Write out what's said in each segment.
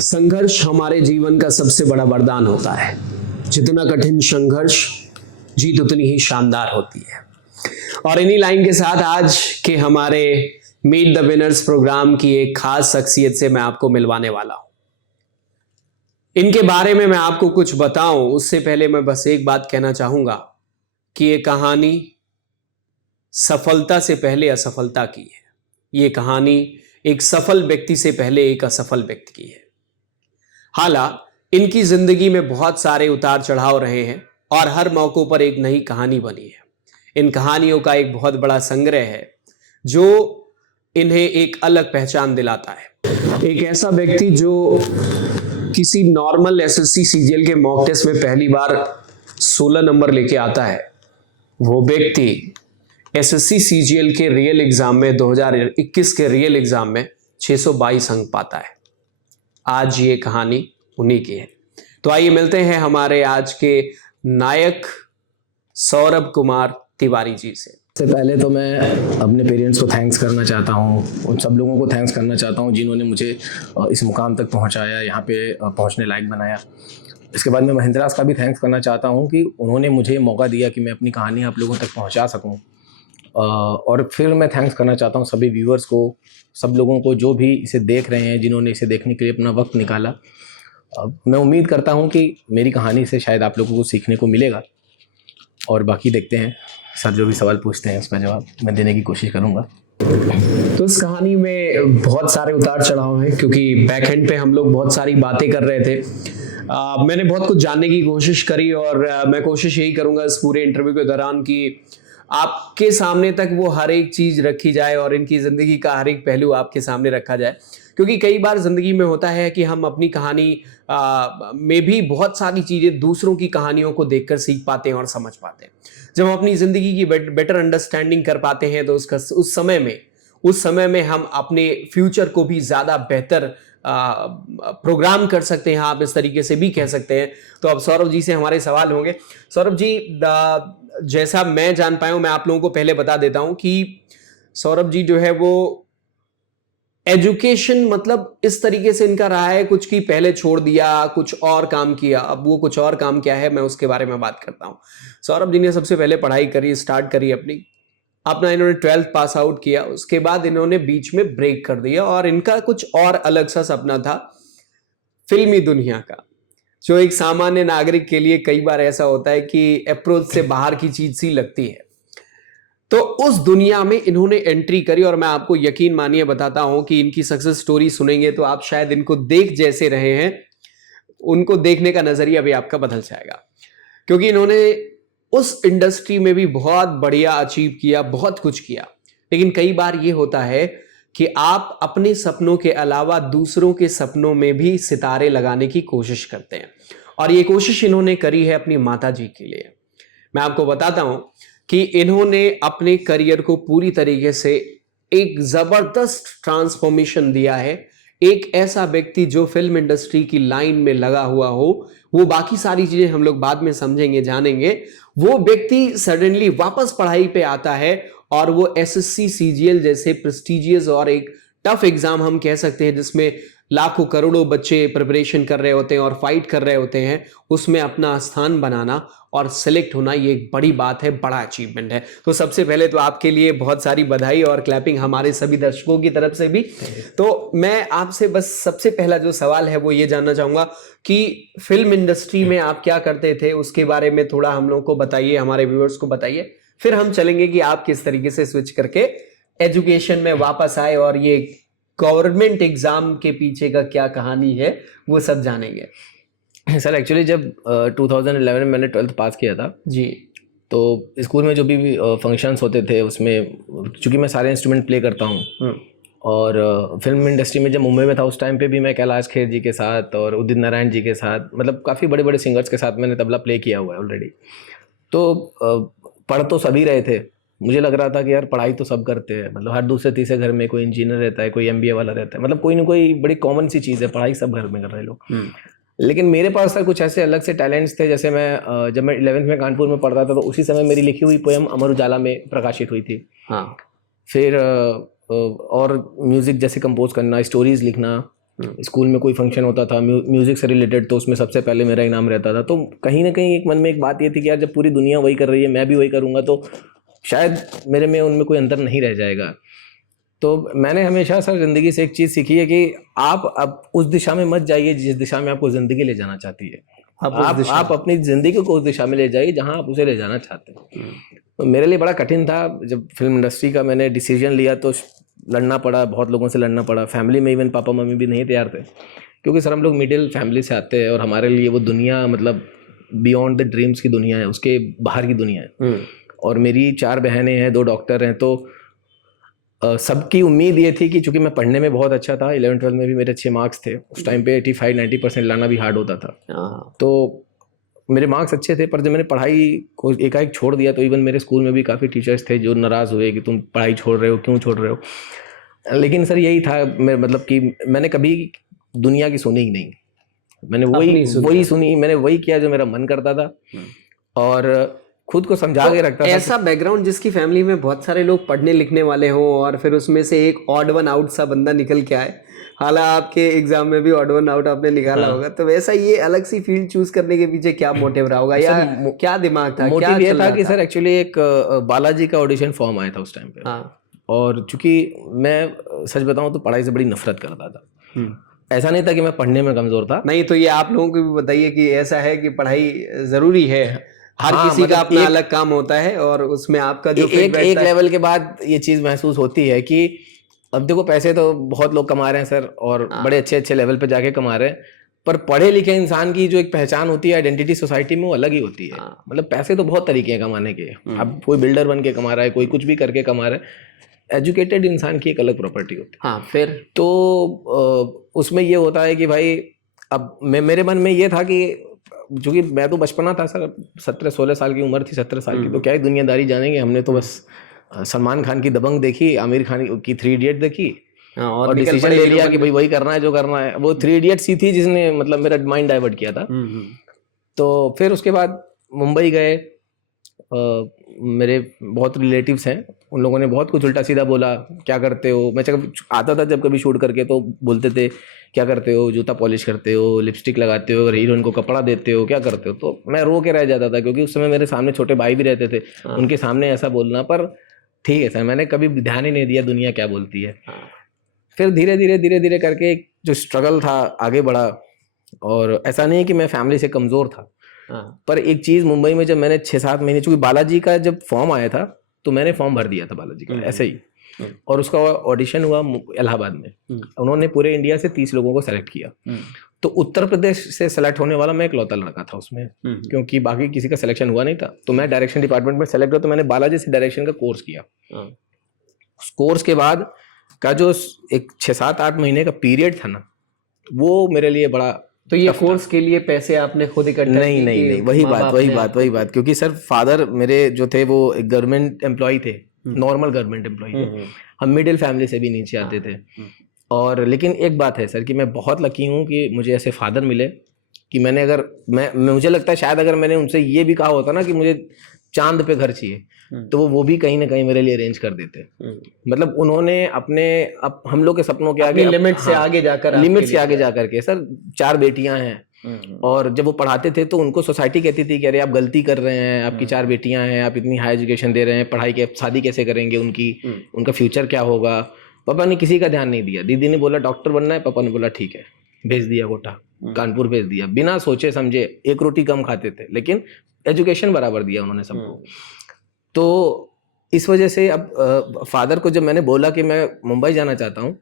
संघर्ष हमारे जीवन का सबसे बड़ा वरदान होता है। जितना कठिन संघर्ष, जीत उतनी ही शानदार होती है। और इन्हीं लाइन के साथ आज के हमारे मीट द विनर्स प्रोग्राम की एक खास शख्सियत से मैं आपको मिलवाने वाला हूं। इनके बारे में मैं आपको कुछ बताऊं उससे पहले मैं बस एक बात कहना चाहूंगा कि ये कहानी सफलता से पहले असफलता की है। ये कहानी एक सफल व्यक्ति से पहले एक असफल व्यक्ति की है। हालांकि इनकी जिंदगी में बहुत सारे उतार चढ़ाव रहे हैं और हर मौकों पर एक नई कहानी बनी है। इन कहानियों का एक बहुत बड़ा संग्रह है जो इन्हें एक अलग पहचान दिलाता है। एक ऐसा व्यक्ति जो किसी नॉर्मल एसएससी सीजीएल के मॉक टेस्ट में पहली बार 16 नंबर लेके आता है, वो व्यक्ति एसएससी सीजीएल के रियल एग्जाम में 2021 के रियल एग्जाम में 622 अंक पाता है। आज ये कहानी उन्हीं की है। तो आइए मिलते हैं हमारे आज के नायक सौरभ कुमार तिवारी जी से। सबसे पहले तो मैं अपने पेरेंट्स को थैंक्स करना चाहता हूँ, उन सब लोगों को थैंक्स करना चाहता हूँ जिन्होंने मुझे इस मुकाम तक पहुँचाया, यहाँ पे पहुँचने लायक बनाया। इसके बाद मैं महिंद्रास का भी थैंक्स करना चाहता हूँ कि उन्होंने मुझे मौका दिया कि मैं अपनी कहानी आप लोगों तक पहुँचा सकूँ। और फिर मैं थैंक्स करना चाहता हूँ सभी व्यूअर्स को, सब लोगों को जो भी इसे देख रहे हैं, जिन्होंने इसे देखने के लिए अपना वक्त निकाला। मैं उम्मीद करता हूँ कि मेरी कहानी से शायद आप लोगों को सीखने को मिलेगा। और बाकी देखते हैं, सर जो भी सवाल पूछते हैं उसका जवाब मैं देने की कोशिश करूँगा। तो इस कहानी में बहुत सारे उतार चढ़ाव हैं क्योंकि बैक एंड पे हम लोग बहुत सारी बातें कर रहे थे। मैंने बहुत कुछ जानने की कोशिश करी और मैं कोशिश यही करूँगा इस पूरे इंटरव्यू के दौरान कि आपके सामने तक वो हर एक चीज़ रखी जाए और इनकी ज़िंदगी का हर एक पहलू आपके सामने रखा जाए। क्योंकि कई बार ज़िंदगी में होता है कि हम अपनी कहानी में भी बहुत सारी चीज़ें दूसरों की कहानियों को देखकर सीख पाते हैं और समझ पाते हैं। जब हम अपनी ज़िंदगी की बेटर अंडरस्टैंडिंग कर पाते हैं तो उस समय में हम अपने फ्यूचर को भी ज़्यादा बेहतर प्रोग्राम कर सकते हैं। आप इस तरीके से भी कह सकते हैं। तो अब सौरभ जी से हमारे सवाल होंगे। सौरभ जी, जैसा मैं जान पाया हूं, मैं आप लोगों को पहले बता देता हूं कि सौरभ जी जो है वो एजुकेशन मतलब इस तरीके से इनका रहा है कुछ की पहले छोड़ दिया, कुछ और काम किया। अब वो कुछ और काम क्या है मैं उसके बारे में बात करता हूं। सौरभ जी ने सबसे पहले पढ़ाई स्टार्ट करी अपना इन्होंने 12th पास आउट किया। उसके बाद इन्होंने बीच में ब्रेक कर दिया और इनका कुछ और अलग सा सपना था फिल्मी दुनिया का, जो एक सामान्य नागरिक के लिए कई बार ऐसा होता है कि अप्रोच से बाहर की चीज सी लगती है। तो उस दुनिया में इन्होंने एंट्री करी और मैं आपको यकीन मानिए बताता हूं कि इनकी सक्सेस स्टोरी सुनेंगे तो आप शायद इनको देख जैसे रहे हैं, उनको देखने का नजरिया भी आपका बदल जाएगा। क्योंकि इन्होंने उस इंडस्ट्री में भी बहुत बढ़िया अचीव किया, बहुत कुछ किया। लेकिन कई बार ये होता है कि आप अपने सपनों के अलावा दूसरों के सपनों में भी सितारे लगाने की कोशिश करते हैं और ये कोशिश इन्होंने करी है अपनी माता जी के लिए। मैं आपको बताता हूं कि इन्होंने अपने करियर को पूरी तरीके से एक जबरदस्त ट्रांसफॉर्मेशन दिया है। एक ऐसा व्यक्ति जो फिल्म इंडस्ट्री की लाइन में लगा हुआ हो, वो बाकी सारी चीजें हम लोग बाद में समझेंगे जानेंगे। वो व्यक्ति सडनली वापस पढ़ाई पे आता है और वो एसएससी सीजीएल जैसे प्रेस्टिजियस और एक टफ एग्जाम हम कह सकते हैं जिसमें लाखों करोड़ों बच्चे प्रिपरेशन कर रहे होते हैं और फाइट कर रहे होते हैं, उसमें अपना स्थान बनाना और सिलेक्ट होना, ये एक बड़ी बात है, बड़ा अचीवमेंट है। तो सबसे पहले तो आपके लिए बहुत सारी बधाई और क्लैपिंग हमारे सभी दर्शकों की तरफ से भी। तो मैं आपसे बस सबसे पहला जो सवाल है वो ये जानना चाहूंगा कि फिल्म इंडस्ट्री में आप क्या करते थे, उसके बारे में थोड़ा हम लोग को बताइए, हमारे व्यूअर्स को बताइए। फिर हम चलेंगे कि आप किस तरीके से स्विच करके एजुकेशन में वापस आए और ये गवर्नमेंट एग्जाम के पीछे का क्या कहानी है वो सब जानेंगे। सर एक्चुअली जब 2011 में मैंने 12th पास किया था जी, तो स्कूल में जो भी फंक्शंस होते थे उसमें चूँकि मैं सारे इंस्ट्रूमेंट प्ले करता हूँ और फिल्म इंडस्ट्री में जब मुंबई में था उस टाइम पे भी मैं कैलाश खेर जी के साथ और उदित नारायण जी के साथ, मतलब काफ़ी बड़े बड़े सिंगर्स के साथ मैंने तबला प्ले किया हुआ है ऑलरेडी। तो पढ़ तो सभी रहे थे, मुझे लग रहा था कि यार पढ़ाई तो सब करते हैं, मतलब हर दूसरे तीसरे घर में कोई इंजीनियर रहता है, कोई एमबीए वाला रहता है, मतलब कोई ना कोई बड़ी कॉमन सी चीज़ है, पढ़ाई सब घर में कर रहे लोग। लेकिन मेरे पास सर कुछ ऐसे अलग से टैलेंट्स थे। जैसे मैं जब मैं 11th में कानपुर में पढ़ता था तो उसी समय मेरी लिखी हुई पोएम अमर उजाला में प्रकाशित हुई थी। हाँ, फिर और म्यूज़िक जैसे कंपोज करना, स्टोरीज़ लिखना, स्कूल में कोई फंक्शन होता था म्यूजिक से रिलेटेड, तो उसमें सबसे पहले मेरा इनाम रहता था। तो कहीं ना कहीं एक मन में एक बात ये थी कि यार जब पूरी दुनिया वही कर रही है मैं भी वही करूँगा तो शायद मेरे में उनमें कोई अंतर नहीं रह जाएगा। तो मैंने हमेशा सर ज़िंदगी से एक चीज़ सीखी है कि आप अब उस दिशा में मत जाइए जिस दिशा में आपको ज़िंदगी ले जाना चाहती है। आप अपनी ज़िंदगी को उस दिशा में ले जाइए जहाँ आप उसे ले जाना चाहते हैं। तो मेरे लिए बड़ा कठिन था जब फिल्म इंडस्ट्री का मैंने डिसीजन लिया, तो लड़ना पड़ा, बहुत लोगों से लड़ना पड़ा। फैमिली में इवन पापा मम्मी भी नहीं तैयार थे, क्योंकि सर हम लोग मिडिल फैमिली से आते हैं और हमारे लिए वो दुनिया मतलब बियॉन्ड द ड्रीम्स की दुनिया है, उसके बाहर की दुनिया है। और मेरी 4 बहनें हैं, 2 डॉक्टर हैं, तो सबकी उम्मीद ये थी कि चूंकि मैं पढ़ने में बहुत अच्छा था, 11-12 में भी मेरे अच्छे मार्क्स थे, उस टाइम पे 85-90% लाना भी हार्ड होता था। तो मेरे मार्क्स अच्छे थे, पर जब मैंने पढ़ाई को एकाएक छोड़ दिया तो इवन मेरे स्कूल में भी काफ़ी टीचर्स थे जो नाराज़ हुए कि तुम पढ़ाई छोड़ रहे हो, क्यों छोड़ रहे हो। लेकिन सर यही था मतलब कि मैंने कभी दुनिया की सुनी ही नहीं, मैंने वही सुनी, मैंने वही किया जो मेरा मन करता था और खुद को समझा के रखता था। ऐसा बैकग्राउंड जिसकी फैमिली में बहुत सारे लोग पढ़ने लिखने वाले हों और फिर उसमें से एक ऑड वन आउट सा बंदा निकल के आए, हालांकि आपके एग्जाम में भी ऑड वन आउट आपने निकाला होगा, तो वैसा ये अलग सी फील्ड चूज करने के पीछे क्या मोटिव रहा होगा या क्या दिमाग था? मोटिव ये था कि सर एक्चुअली एक बालाजी का ऑडिशन फॉर्म आया था उस टाइम पे। और चूंकि मैं सच बताऊं तो पढ़ाई से बड़ी नफरत करता था। ऐसा नहीं था कि मैं पढ़ने में कमजोर था, नहीं। तो ये आप लोगों को भी बताइए कि ऐसा है कि पढ़ाई जरूरी है, हर किसी का अपना अलग काम होता है और उसमें आपका जो एक लेवल के बाद ये चीज़ महसूस होती है कि अब देखो पैसे तो बहुत लोग कमा रहे हैं सर और बड़े अच्छे अच्छे लेवल पे जाके कमा रहे हैं, पर पढ़े लिखे इंसान की जो एक पहचान होती है आइडेंटिटी सोसाइटी में वो अलग ही होती है। मतलब पैसे तो बहुत तरीके हैं कमाने के, अब कोई बिल्डर बन के कमा रहा है, कोई कुछ भी करके कमा रहा है, एजुकेटेड इंसान की एक अलग प्रॉपर्टी होती है। फिर तो उसमें ये होता है कि भाई अब मेरे मन में ये था कि क्योंकि मैं तो बचपना था सर, 17-16 साल की उम्र थी, 17 साल की, तो क्या ही दुनियादारी जानेंगे, हमने तो बस सलमान खान की दबंग देखी, आमिर खान की 3 इडियट देखी और डिसीजन ले लिया कि भाई वही करना है जो करना है। वो 3 इडियट्स ही थी जिसने मतलब मेरा माइंड डाइवर्ट किया था। तो फिर उसके बाद मुंबई गए, मेरे बहुत रिलेटिव्स हैं, उन लोगों ने बहुत कुछ उल्टा सीधा बोला, क्या करते हो। मैं जब आता था जब कभी शूट करके तो बोलते थे क्या करते हो, जूता पॉलिश करते हो, लिपस्टिक लगाते हो, हीरोइन को कपड़ा देते हो, क्या करते हो। तो मैं रो के रह जाता था क्योंकि उस समय मेरे सामने छोटे भाई भी रहते थे, उनके सामने ऐसा बोलना, पर ठीक है सर, मैंने कभी ध्यान ही नहीं दिया दुनिया क्या बोलती है। फिर धीरे धीरे करके जो स्ट्रगल था आगे बढ़ा, और ऐसा नहीं कि मैं फैमिली से कमज़ोर था, पर एक चीज़ मुंबई में जब मैंने 6-7 महीने, चूंकि बालाजी का जब फॉर्म आया था तो मैंने फॉर्म भर दिया था बालाजी का ऐसे ही, और उसका ऑडिशन हुआ इलाहाबाद में। उन्होंने पूरे इंडिया से 30 लोगों को सेलेक्ट किया, तो उत्तर प्रदेश से सेलेक्ट होने वाला मैं इकलौता लड़का था उसमें, क्योंकि बाकी किसी का सिलेक्शन हुआ नहीं था। तो मैं डायरेक्शन डिपार्टमेंट में सेलेक्ट हुआ, तो मैंने बालाजी से डायरेक्शन का कोर्स किया। उस कोर्स के बाद का जो एक 6-7-8 महीने का पीरियड था ना, वो मेरे लिए बड़ा। तो ये कोर्स के लिए पैसे आपने खुद इकट्ठा? नहीं, वही बात, क्योंकि सर फादर मेरे जो थे वो एक गवर्नमेंट एम्प्लॉय थे, नॉर्मल गवर्नमेंट एम्प्लॉय थे, हम मिडिल फैमिली से भी नीचे आते थे। और लेकिन एक बात है सर कि मैं बहुत लकी हूँ कि मुझे ऐसे फादर मिले कि मैंने अगर मुझे लगता है शायद अगर मैंने उनसे ये भी कहा होता ना कि मुझे चांद पे घर चाहिए, तो वो भी कहीं ना कहीं मेरे लिए अरेंज कर देते। मतलब उन्होंने अपने हम लोग के सपनों के आगे, लिमिट से आगे जाकर के सर 4 बेटियां हैं, और जब वो पढ़ाते थे तो उनको सोसाइटी कहती थी कि अरे आप गलती कर रहे हैं, आपकी 4 बेटियां हैं, आप इतनी हाई एजुकेशन दे रहे हैं, पढ़ाई के शादी कैसे करेंगे उनकी, उनका फ्यूचर क्या होगा। पापा ने किसी का ध्यान नहीं दिया। दीदी ने बोला डॉक्टर बनना है, पापा ने बोला ठीक है, भेज दिया कोटा, कानपुर भेज दिया, बिना सोचे समझे। 1 रोटी कम खाते थे लेकिन एजुकेशन बराबर दिया उन्होंने सबको। तो इस वजह से अब फादर को जब मैंने बोला कि मैं मुंबई जाना चाहता हूँ,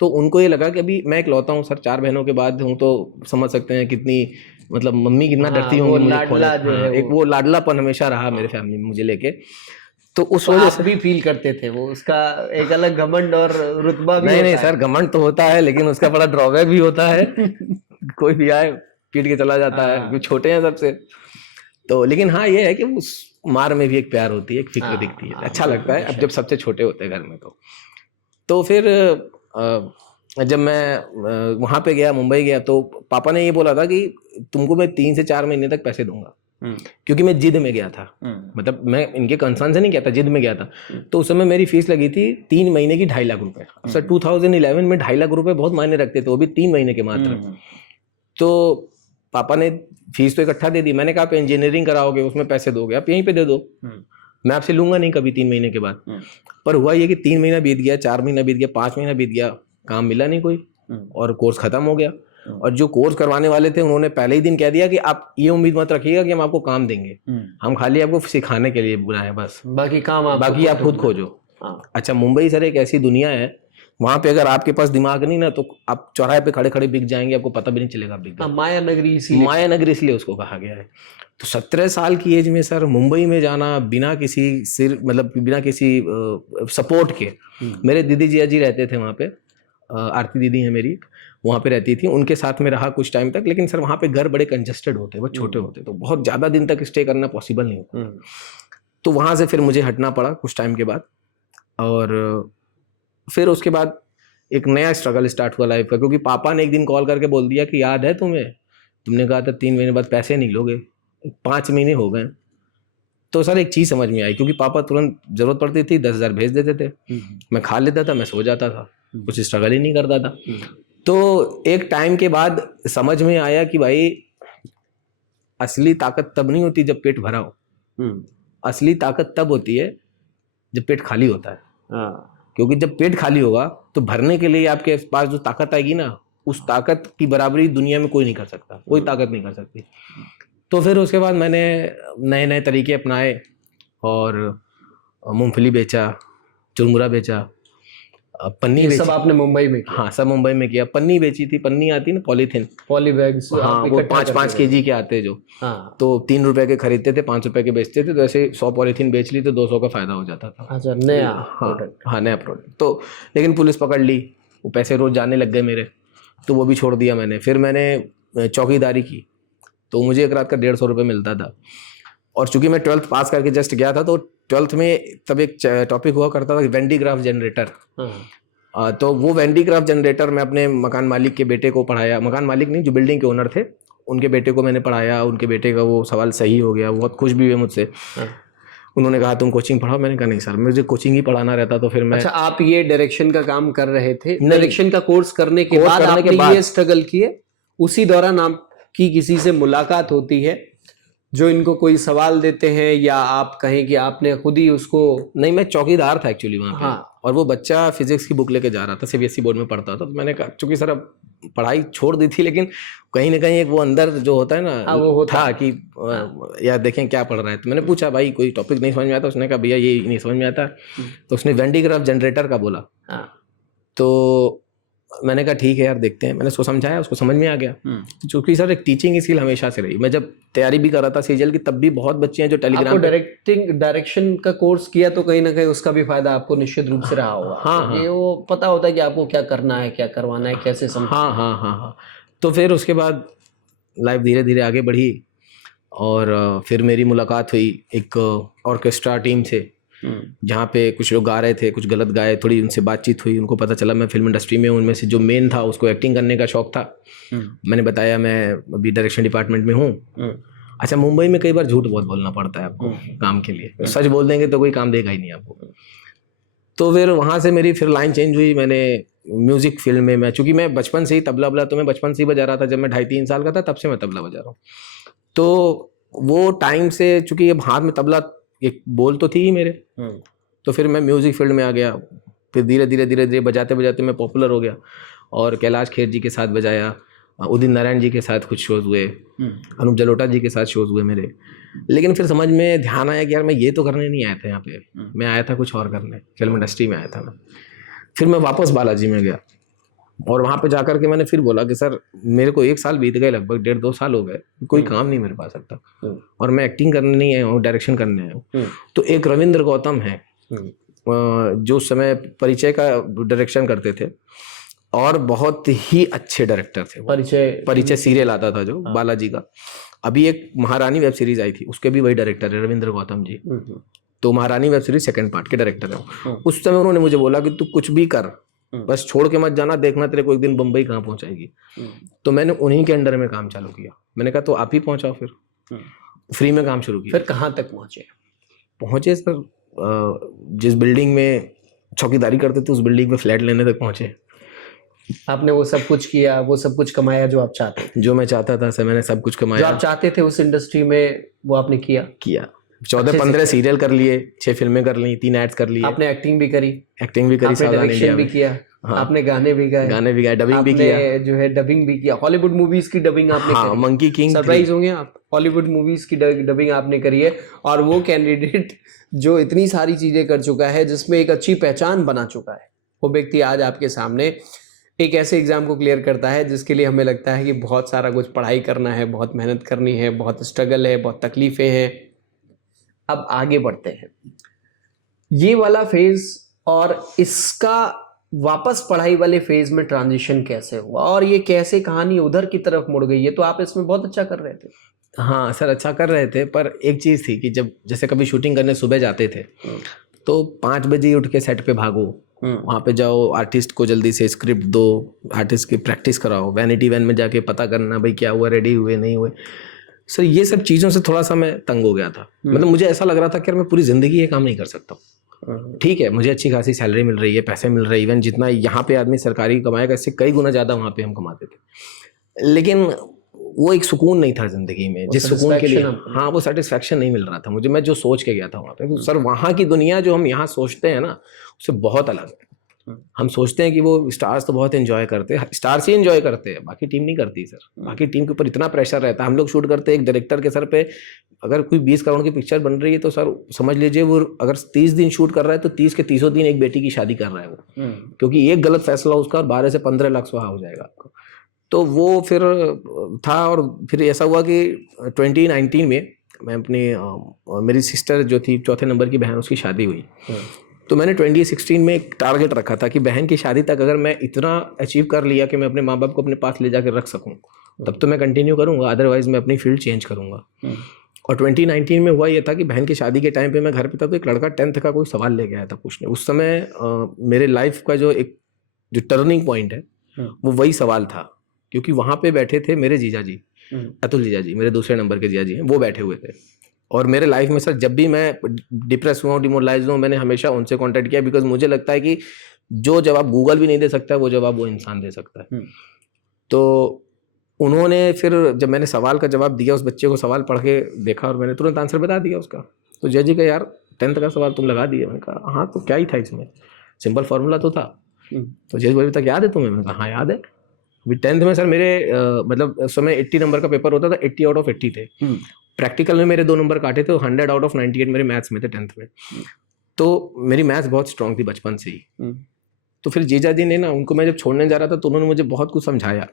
तो उनको ये लगा कि अभी मैं इकलौता हूँ सर, 4 बहनों के बाद हूँ, तो समझ सकते हैं कितनी मतलब मम्मी कितना डरती होंगी मुझे खोने। एक वो लाडलापन हमेशा रहा मेरे फैमिली में मुझे लेके, तो उस वजह से भी फील करते थे वो, उसका एक अलग घमंड और रुतबा भी नहीं सर, घमंड तो होता है लेकिन उसका बड़ा ड्रॉबैक भी होता है। कोई भी आए पीट के चला जाता है क्योंकि छोटे हैं सबसे। तो लेकिन हाँ ये है कि उस मार में भी एक प्यार होती है, एक फिक्र दिखती है, अच्छा लगता है अब जब सबसे छोटे होते हैं घर में। तो फिर जब मैं वहाँ पे गया, मुंबई गया, तो पापा ने ये बोला था कि तुमको मैं 3 से 4 महीने तक पैसे दूंगा, क्योंकि मैं जिद में गया था। मतलब मैं इनके कंसर्न से नहीं गया था, जिद में गया था। तो उस समय मेरी फीस लगी थी 3 महीने की 2.5 लाख रुपए। सर 2011 में 2.5 लाख रुपए बहुत मायने रखते थे, वो भी 3 महीने के मात्र। तो पापा ने फीस तो इकट्ठा दे दी। मैंने कहा आप इंजीनियरिंग कराओगे, उसमें पैसे दोगे, आप यहीं पे दे दो, मैं आपसे लूंगा नहीं कभी 3 महीने के बाद। पर हुआ ये कि 3 महीना बीत गया, 4 महीना बीत गया, 5 महीना बीत गया, काम मिला नहीं कोई, और कोर्स खत्म हो गया। और जो कोर्स करवाने वाले थे उन्होंने पहले ही दिन कह दिया कि आप ये उम्मीद मत रखिएगा कि हम आपको काम देंगे, हम खाली आपको सिखाने के लिए बुलाए, बस बाकी आप खुद खोजो। अच्छा, मुंबई सर एक ऐसी दुनिया है, वहां पे अगर आपके पास दिमाग नहीं ना तो आप चौराहे पे खड़े खड़े बिक जाएंगे, आपको पता भी नहीं चलेगा बिक गए। माया नगरी इसलिए उसको कहा गया है। तो 17 साल की एज में सर मुंबई में जाना बिना किसी बिना किसी सपोर्ट के। मेरे दीदी जिया जी रहते थे वहाँ पे, आरती दीदी है मेरी, वहाँ पे रहती थी, उनके साथ में रहा कुछ टाइम तक। लेकिन सर वहाँ पे घर बड़े कंजेस्टेड होते, बहुत छोटे होते, तो बहुत ज़्यादा दिन तक स्टे करना पॉसिबल नहीं होता। तो वहाँ से फिर मुझे हटना पड़ा कुछ टाइम के बाद। और फिर उसके बाद एक नया स्ट्रगल स्टार्ट हुआ लाइफ का, क्योंकि पापा ने एक दिन कॉल करके बोल दिया कि याद है तुम्हें, तुमने कहा था 3 महीने बाद पैसे नहीं लोगे, 5 महीने हो गए। तो सर एक चीज़ समझ में आई, क्योंकि पापा तुरंत जरूरत पड़ती थी 10,000 भेज देते थे, मैं खा लेता था, मैं सो जाता था, कुछ स्ट्रगल ही नहीं करता था। तो एक टाइम के बाद समझ में आया कि भाई असली ताकत तब नहीं होती जब पेट भरा हो, असली ताकत तब होती है जब पेट खाली होता है। क्योंकि जब पेट खाली होगा तो भरने के लिए आपके पास जो ताकत आएगी ना, उस ताकत की बराबरी दुनिया में कोई नहीं कर सकता, कोई ताकत नहीं कर सकती। तो फिर उसके बाद मैंने नए नए तरीके अपनाए और मूंगफली बेचा, चुरमुरा बेचा, पन्नी बेची। सब आपने मुंबई में किया? हाँ, सब मुंबई में किया। पन्नी बेची थी, पन्नी आती ना पॉलीथिन, पॉली बैग्स, हाँ, वो 5-5 केजी के आते जो। हाँ। तो 3 रुपए के खरीदते थे, 5 रुपए के बेचते थे, तो ऐसे 100 पॉलीथिन बेच ली तो 200 का फायदा हो जाता था। अच्छा, नया प्रोडक्ट। हाँ, नया प्रोडक्ट। तो लेकिन पुलिस पकड़ ली, वो पैसे रोज जाने लग गए मेरे, तो वो भी छोड़ दिया मैंने। फिर मैंने चौकीदारी की, तो मुझे एक रात का 150 रुपये मिलता था। और चूंकि मैं 12th पास करके जस्ट गया था, तो 12th में तब एक टॉपिक हुआ करता था वेंडीक्राफ्ट जनरेटर। तो वो वेंडीक्राफ्ट जनरेटर मैं अपने मकान मालिक के बेटे को पढ़ाया, मकान मालिक नहीं, जो बिल्डिंग के ओनर थे, उनके बेटे को मैंने पढ़ाया। उनके बेटे का वो सवाल सही हो गया, बहुत खुश भी हुए मुझसे। उन्होंने कहा तुम कोचिंग पढ़ाओ, मैंने कहा नहीं सर, मुझे कोचिंग ही पढ़ाना रहता। तो फिर मैं। अच्छा, आप ये डायरेक्शन का काम कर रहे थे, डायरेक्शन का कोर्स करने के बाद आपने ये स्ट्रगल किए, उसी दौरान आपकी किसी से मुलाकात होती है जो इनको कोई सवाल देते हैं, या आप कहें कि आपने खुद ही उसको? नहीं, मैं चौकीदार था एक्चुअली वहाँ पे। हाँ। और वो बच्चा फिजिक्स की बुक लेके जा रहा था, सीबीएसई बोर्ड में पढ़ता था। तो मैंने कहा, चूंकि सर अब पढ़ाई छोड़ दी थी, लेकिन कहीं ना कहीं एक वो अंदर जो होता है ना, वो होता था कि यार देखें क्या पढ़ रहा है। तो मैंने पूछा भाई कोई टॉपिक नहीं समझ में आता? उसने कहा भैया ये नहीं समझ में आता। तो उसने वेंडीक्राफ्ट जनरेटर का बोला। तो मैंने कहा ठीक है यार, देखते हैं। मैंने उसको समझाया, उसको समझ में आ गया। क्योंकि सर एक टीचिंग स्किल हमेशा से रही। मैं जब तैयारी भी कर रहा था सीजीएल की, तब भी बहुत बच्चे हैं जो टेलीग्राम पे डायरेक्शन का कोर्स किया, तो कहीं ना कहीं उसका भी फायदा आपको निश्चित रूप से रहा होगा। हाँ, ये वो पता होता है कि आपको क्या करना है, क्या करवाना है, कैसे समझना। हाँ। तो फिर उसके बाद लाइफ धीरे धीरे आगे बढ़ी, और फिर मेरी मुलाकात हुई एक ऑर्केस्ट्रा टीम से, जहाँ पे कुछ लोग गा रहे थे, कुछ गलत गाए। थोड़ी उनसे बातचीत हुई, उनको पता चला मैं फिल्म इंडस्ट्री में हूँ। उनमें से जो मेन था उसको एक्टिंग करने का शौक था। मैंने बताया मैं अभी डायरेक्शन डिपार्टमेंट में हूँ। अच्छा, मुंबई में कई बार झूठ बहुत बोलना पड़ता है आपको काम के लिए, सच बोल देंगे तो कोई काम देगा ही नहीं आपको। तो फिर वहाँ से मेरी फिर लाइन चेंज हुई। मैंने म्यूजिक फील्ड में, चूँकि मैं बचपन से ही तबला तो मैं बचपन से ही बजा रहा था। जब मैं 2.5-3 साल का था तब से मैं तबला बजा रहा हूँ। तो वो टाइम से, चूँकि अब हाथ में तबला एक बोल तो थी ही मेरे, तो फिर मैं म्यूजिक फील्ड में आ गया। फिर धीरे धीरे बजाते बजाते मैं पॉपुलर हो गया, और कैलाश खेर जी के साथ बजाया, उदित नारायण जी के साथ कुछ शोज हुए, अनूप जलोटा जी के साथ शोज हुए मेरे। लेकिन फिर समझ में ध्यान आया कि यार मैं ये तो करने नहीं आया था यहाँ पे, मैं आया था कुछ और करने, फिल्म इंडस्ट्री में आया था मैं। फिर मैं वापस बालाजी में गया, और वहाँ पे जाकर के मैंने फिर बोला कि सर मेरे को 1 साल बीत गए, लगभग 1.5-2 साल हो गए, कोई काम नहीं मेरे पास आता, और मैं एक्टिंग करने नहीं आया हूँ, डायरेक्शन करने आया हूँ। तो एक रविंद्र गौतम है जो उस समय परिचय का डायरेक्शन करते थे, और बहुत ही अच्छे डायरेक्टर थे। परिचय सीरियल आता था जो बालाजी का। अभी एक महारानी वेब सीरीज आई थी, उसके भी वही डायरेक्टर है रविंद्र गौतम जी। तो महारानी वेब सीरीज 2nd पार्ट के डायरेक्टर है। उस समय उन्होंने मुझे बोला कि तू कुछ भी कर, बस छोड़ के मत जाना, देखना तेरे को एक दिन बम्बई कहाँ पहुंचाएगी। तो मैंने उन्हीं के अंडर में काम चालू किया। मैंने कहा तो आप ही पहुंचाओ फिर। फ्री में काम शुरू किया। फिर कहाँ तक पहुँचे सर, जिस बिल्डिंग में चौकीदारी करते थे उस बिल्डिंग में फ्लैट लेने तक पहुँचे। आपने वो सब कुछ किया, वो सब कुछ कमाया जो आप चाहते थे? जो मैं चाहता था सर, मैंने सब कुछ जो कमाया। आप चाहते थे उस इंडस्ट्री में वो आपने किया? 14-15 सीरियल कर लिए, 6 फिल्में कर ली, 3 एड्स कर लिए। आपने एक्टिंग भी करी? एक्टिंग भी करी, आपने सावधान डायरेक्शन इंडिया भी में। किया? हाँ। आपने गाने भी गाए? डबिंग भी किया। आपने जो है डबिंग भी किया, हॉलीवुड मूवीज की डबिंग आपने हाँ, करी? Monkey king. सरप्राइज होंगे आप, हॉलीवुड मूवीज की डबिंग आपने करी है, और वो कैंडिडेट जो इतनी सारी चीजें कर चुका है, जिसमें एक अच्छी पहचान बना चुका है, वो व्यक्ति आज आपके सामने एक ऐसे एग्जाम को क्लियर करता है जिसके लिए हमें लगता है कि बहुत सारा कुछ पढ़ाई करना है, बहुत मेहनत करनी है, बहुत स्ट्रगल है, बहुत तकलीफें हैं। अब आगे बढ़ते हैं, ये वाला फेज और इसका वापस पढ़ाई वाले फेज में ट्रांजिशन कैसे हुआ, और ये कैसे कहानी उधर की तरफ मुड़ गई है? तो आप इसमें बहुत अच्छा कर रहे थे। हाँ सर, अच्छा कर रहे थे, पर एक चीज़ थी कि जब जैसे कभी शूटिंग करने सुबह जाते थे तो 5 बजे ही उठ के सेट पे भागो, वहाँ पे जाओ, आर्टिस्ट को जल्दी से स्क्रिप्ट दो, आर्टिस्ट की प्रैक्टिस कराओ, वैनिटी वैन में जाके पता करना भाई क्या हुआ, रेडी हुए नहीं हुए। सर ये सब चीज़ों से थोड़ा सा मैं तंग हो गया था। मतलब मुझे ऐसा लग रहा था कि यार मैं पूरी ज़िंदगी ये काम नहीं कर सकता हूँ। ठीक है, मुझे अच्छी खासी सैलरी मिल रही है, पैसे मिल रहे हैं, इवन जितना यहाँ पे आदमी सरकारी कमाएगा इससे कई गुना ज़्यादा वहाँ पे हम कमाते थे, लेकिन वो एक सुकून नहीं था ज़िंदगी में, जिस सुकून के लिए, हाँ, वो सेटिस्फैक्शन नहीं मिल रहा था मुझे। मैं जो सोच के गया था वहाँ पे, सर वहाँ की दुनिया जो हम यहाँ सोचते हैं ना, उससे बहुत अलग है। हम सोचते हैं कि वो स्टार्स तो बहुत एंजॉय करते हैं, स्टार्स ही एंजॉय करते हैं, बाकी टीम नहीं करती सर। बाकी टीम के ऊपर इतना प्रेशर रहता है। हम लोग शूट करते हैं, एक डायरेक्टर के सर पे अगर कोई 20 करोड़ की पिक्चर बन रही है तो सर समझ लीजिए वो अगर 30 दिन शूट कर रहा है तो 30 के 30 दिन एक बेटी की शादी कर रहा है वो, क्योंकि एक गलत फैसला उसका 12 से 15 लाख सुहा हो जाएगा आपको। तो वो फिर था, और फिर ऐसा हुआ कि 2019 में मैं अपनी मेरी सिस्टर जो थी, चौथे नंबर की बहन, उसकी शादी हुई। तो मैंने 2016 में एक टारगेट रखा था कि बहन की शादी तक अगर मैं इतना अचीव कर लिया कि मैं अपने माँ बाप को अपने पास ले जाकर रख सकूं, तब तो मैं कंटिन्यू करूंगा, अदरवाइज मैं अपनी फील्ड चेंज करूंगा। और 2019 में हुआ ये था कि बहन की शादी के टाइम पे मैं घर पे था, तो एक लड़का 10th का कोई सवाल ले गया था पूछने। उस समय मेरे लाइफ का जो टर्निंग पॉइंट है वो वही सवाल था, क्योंकि वहाँ पे बैठे थे मेरे जीजा जी, अतुल जीजा जी, मेरे दूसरे नंबर के जीजा जी हैं, वो बैठे हुए थे। और मेरे लाइफ में सर जब भी मैं डिप्रेस हुआ, डिमोरलाइज हुआ, मैंने हमेशा उनसे कांटेक्ट किया, बिकॉज मुझे लगता है कि जो जवाब गूगल भी नहीं दे सकता वो जवाब वो इंसान दे सकता है। तो उन्होंने फिर जब मैंने सवाल का जवाब दिया, उस बच्चे को सवाल पढ़ के देखा और मैंने तुरंत आंसर बता दिया उसका। तो जज जी का, यार 10th का सवाल तुम लगा दिए। मैंने कहा हाँ, तो क्या ही था इसमें, सिंपल फार्मूला तो था। तो जज बोले तक याद है तुम्हें? मैंने कहा हाँ याद है। अभी 10th में सर मेरे मतलब उस समय 80 नंबर का पेपर होता था, 80 आउट ऑफ 80 थे। प्रैक्टिकल में मेरे 2 नंबर काटे थे, 100 आउट ऑफ 98 मेरे मैथ्स में थे 10th में। तो मेरी मैथ्स बहुत स्ट्रांग थी बचपन से ही। तो फिर जीजा जी ने ना, उनको मैं जब छोड़ने जा रहा था तो उन्होंने मुझे बहुत कुछ समझाया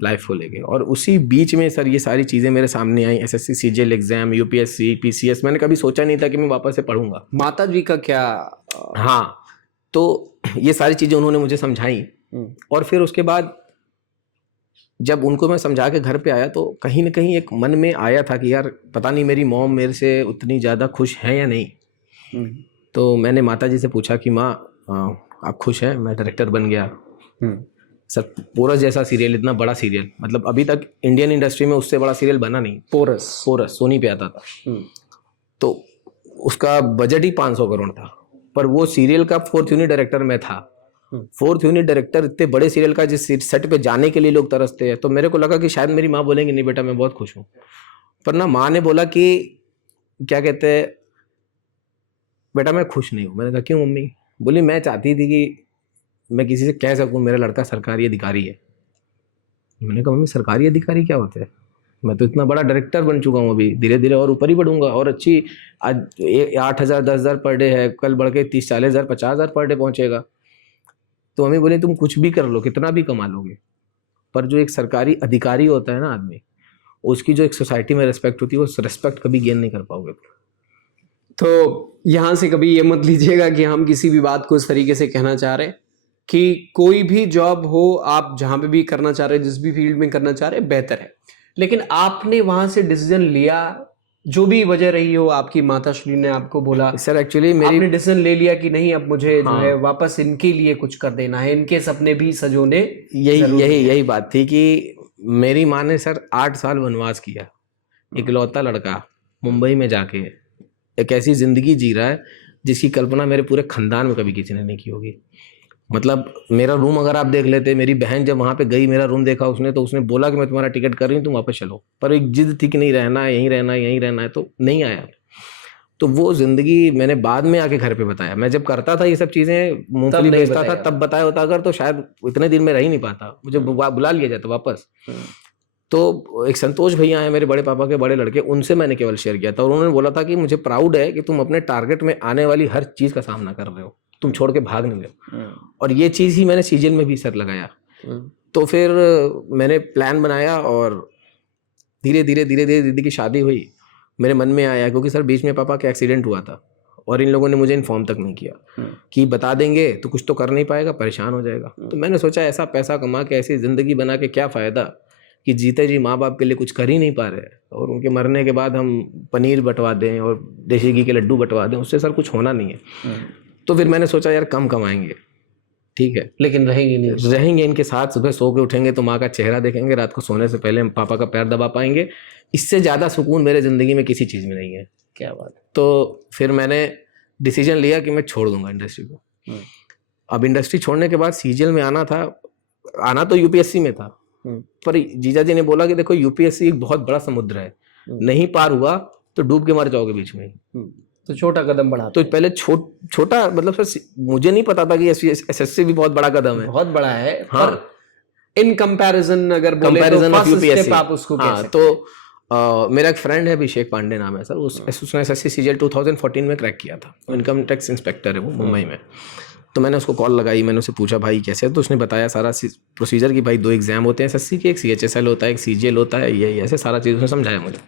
लाइफ को लेके, और उसी बीच में सर ये सारी चीज़ें मेरे सामने आई। SSC CGL exam, UPSC PCS, मैंने कभी सोचा नहीं था कि मैं वापस से पढ़ूंगा। माता जी का क्या? हाँ, तो ये सारी चीज़ें उन्होंने मुझे समझाई। और फिर उसके बाद जब उनको मैं समझा के घर पे आया तो कहीं ना कहीं एक मन में आया था कि यार पता नहीं मेरी मॉम मेरे से उतनी ज़्यादा खुश हैं या नहीं। तो मैंने माता जी से पूछा कि माँ आप खुश हैं? मैं डायरेक्टर बन गया। सर पोरस जैसा सीरियल, इतना बड़ा सीरियल, मतलब अभी तक इंडियन इंडस्ट्री में उससे बड़ा सीरियल बना नहीं। पोरस सोनी पे आता था। तो उसका बजट ही 500 करोड़ था, पर वो सीरियल का 4th यूनिट डायरेक्टर मैं था। 4th यूनिट डायरेक्टर इतने बड़े सीरियल का, जिस सेट पे जाने के लिए लोग तरसते हैं। तो मेरे को लगा कि शायद मेरी माँ बोलेंगे नहीं बेटा मैं बहुत खुश हूँ, पर ना माँ ने बोला कि क्या कहते हैं बेटा मैं खुश नहीं हूँ। मैंने कहा क्यों मम्मी? बोली मैं चाहती थी कि मैं किसी से कह सकूँ मेरा लड़का सरकारी अधिकारी है। मैंने कहा मम्मी सरकारी अधिकारी क्या होते हैं? मैं तो इतना बड़ा डायरेक्टर बन चुका हूँ, अभी धीरे धीरे और ऊपर ही बढ़ूंगा, और अच्छी आज 8,000 10,000 पर डे है, कल बढ़ के 30-40,000 50,000 पर डे पहुँचेगा। तो मम्मी बोले तुम कुछ भी कर लो, कितना भी कमा लोगे, पर जो एक सरकारी अधिकारी होता है ना आदमी, उसकी जो एक सोसाइटी में रिस्पेक्ट होती है, वो रिस्पेक्ट कभी गेन नहीं कर पाओगे। तो यहाँ से कभी ये मत लीजिएगा कि हम किसी भी बात को इस तरीके से कहना चाह रहे हैं कि कोई भी जॉब हो, आप जहाँ पे भी करना चाह रहे हैं, जिस भी फील्ड में करना चाह रहे हैं, बेहतर है। लेकिन आपने वहाँ से डिसीजन लिया, जो भी वजह रही हो, आपकी माता श्री ने आपको बोला सर एक्चुअली आपने डिसीजन ले लिया कि नहीं अब मुझे जो है वापस इनके लिए कुछ कर देना है, इनके सपने भी सजोने। यही बात थी कि मेरी माँ ने सर 8 साल वनवास किया, इकलौता लड़का, मुंबई में जाके एक ऐसी ज़िंदगी जी रहा है जिसकी कल्पना मेरे पूरे ख़ानदान में कभी किसी ने नहीं की होगी। मतलब मेरा रूम अगर आप देख लेते, मेरी बहन जब वहाँ पे गई, मेरा रूम देखा उसने, तो उसने बोला कि मैं तुम्हारा टिकट कर रही हूँ, तुम वापस चलो, पर एक जिद थी कि नहीं रहना है, यहीं रहना है, यहीं रहना है, तो नहीं आया। तो वो ज़िंदगी मैंने बाद में आके घर पे बताया। मैं जब करता था ये सब चीज़ें, मूंगफली बेचता था, तब बताया होता अगर, तो शायद इतने दिन में रह ही नहीं पाता, मुझे बुला लिया जाता वापस। तो एक संतोष भैया हैं मेरे बड़े पापा के बड़े लड़के, उनसे मैंने केवल शेयर किया था और उन्होंने बोला था कि मुझे प्राउड है कि तुम अपने टारगेट में आने वाली हर चीज़ का सामना कर रहे हो, तुम छोड़ के भाग नहीं रहे। और ये चीज़ ही मैंने सीजन में भी सर लगाया। तो फिर मैंने प्लान बनाया और धीरे धीरे दीदी की शादी हुई। मेरे मन में आया, क्योंकि सर बीच में पापा का एक्सीडेंट हुआ था और इन लोगों ने मुझे इन्फॉर्म तक नहीं किया कि बता देंगे तो कुछ तो कर नहीं पाएगा, परेशान हो जाएगा। तो मैंने सोचा ऐसा पैसा कमा के ऐसी ज़िंदगी बना के क्या फ़ायदा कि जीते जी माँ बाप के लिए कुछ कर ही नहीं पा रहे और उनके मरने के बाद हम पनीर बंटवा दें और देसी घी के लड्डू बंटवा दें, उससे सर कुछ होना नहीं है। तो फिर मैंने सोचा यार कम कमाएंगे, ठीक है, लेकिन रहेंगे इनके साथ, सुबह सो के उठेंगे तो माँ का चेहरा देखेंगे, रात को सोने से पहले हम पापा का पैर दबा पाएंगे, इससे ज़्यादा सुकून मेरे ज़िंदगी में किसी चीज़ में नहीं है। क्या बात। तो फिर मैंने डिसीजन लिया कि मैं छोड़ दूंगा इंडस्ट्री को। अब इंडस्ट्री छोड़ने के बाद सीजीएल में आना तो यूपीएससी में था, पर जीजा जी ने बोला कि देखो यूपीएससी एक बहुत बड़ा समुद्र है, नहीं पार हुआ तो डूब के मर जाओगे बीच में, तो छोटा कदम बढ़ा। तो पहले छोटा मतलब सर मुझे नहीं पता था कि एसएससी भी बहुत बड़ा कदम है, बहुत बड़ा है। हाँ, पर इन कंपैरिजन अगर बोले तो फर्स्ट स्टेप आप उसको कैसे? तो मेरा एक फ्रेंड है, अभिषेक पांडे नाम है सर, उसने एसएससी सीजीएल 2014 में क्रैक किया था, इनकम टैक्स इंस्पेक्टर है वो मुंबई में। तो मैंने उसको कॉल लगाई, मैंने उससे पूछा भाई कैसे, तो उसने बताया सारा प्रोसीजर कि भाई 2 एग्जाम होते हैं एसएससी के, एक सीएचएसएल होता है, एक सीजीएल होता है, ये ऐसे सारा चीज़ उसने समझाया मुझे।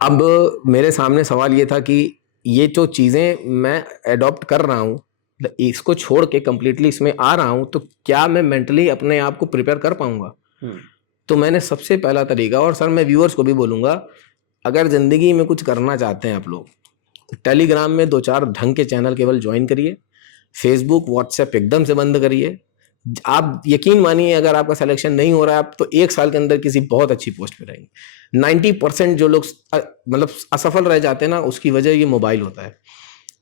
अब मेरे सामने सवाल ये था कि ये जो चीज़ें मैं अडॉप्ट कर रहा हूँ, इसको छोड़ के कम्प्लीटली इसमें आ रहा हूँ, तो क्या मैं मेंटली अपने आप को प्रिपेयर कर पाऊँगा? तो मैंने सबसे पहला तरीका, और सर मैं व्यूअर्स को भी बोलूँगा, अगर ज़िंदगी में कुछ करना चाहते हैं आप लोग, टेलीग्राम में 2-4 ढंग के चैनल केवल ज्वाइन करिए, फेसबुक व्हाट्सएप एकदम से बंद करिए। आप यकीन मानिए अगर आपका सिलेक्शन नहीं हो रहा है आप तो 1 साल के अंदर किसी बहुत अच्छी पोस्ट पे रहेंगे। 90% जो लोग मतलब असफल रह जाते हैं ना, उसकी वजह ये मोबाइल होता है।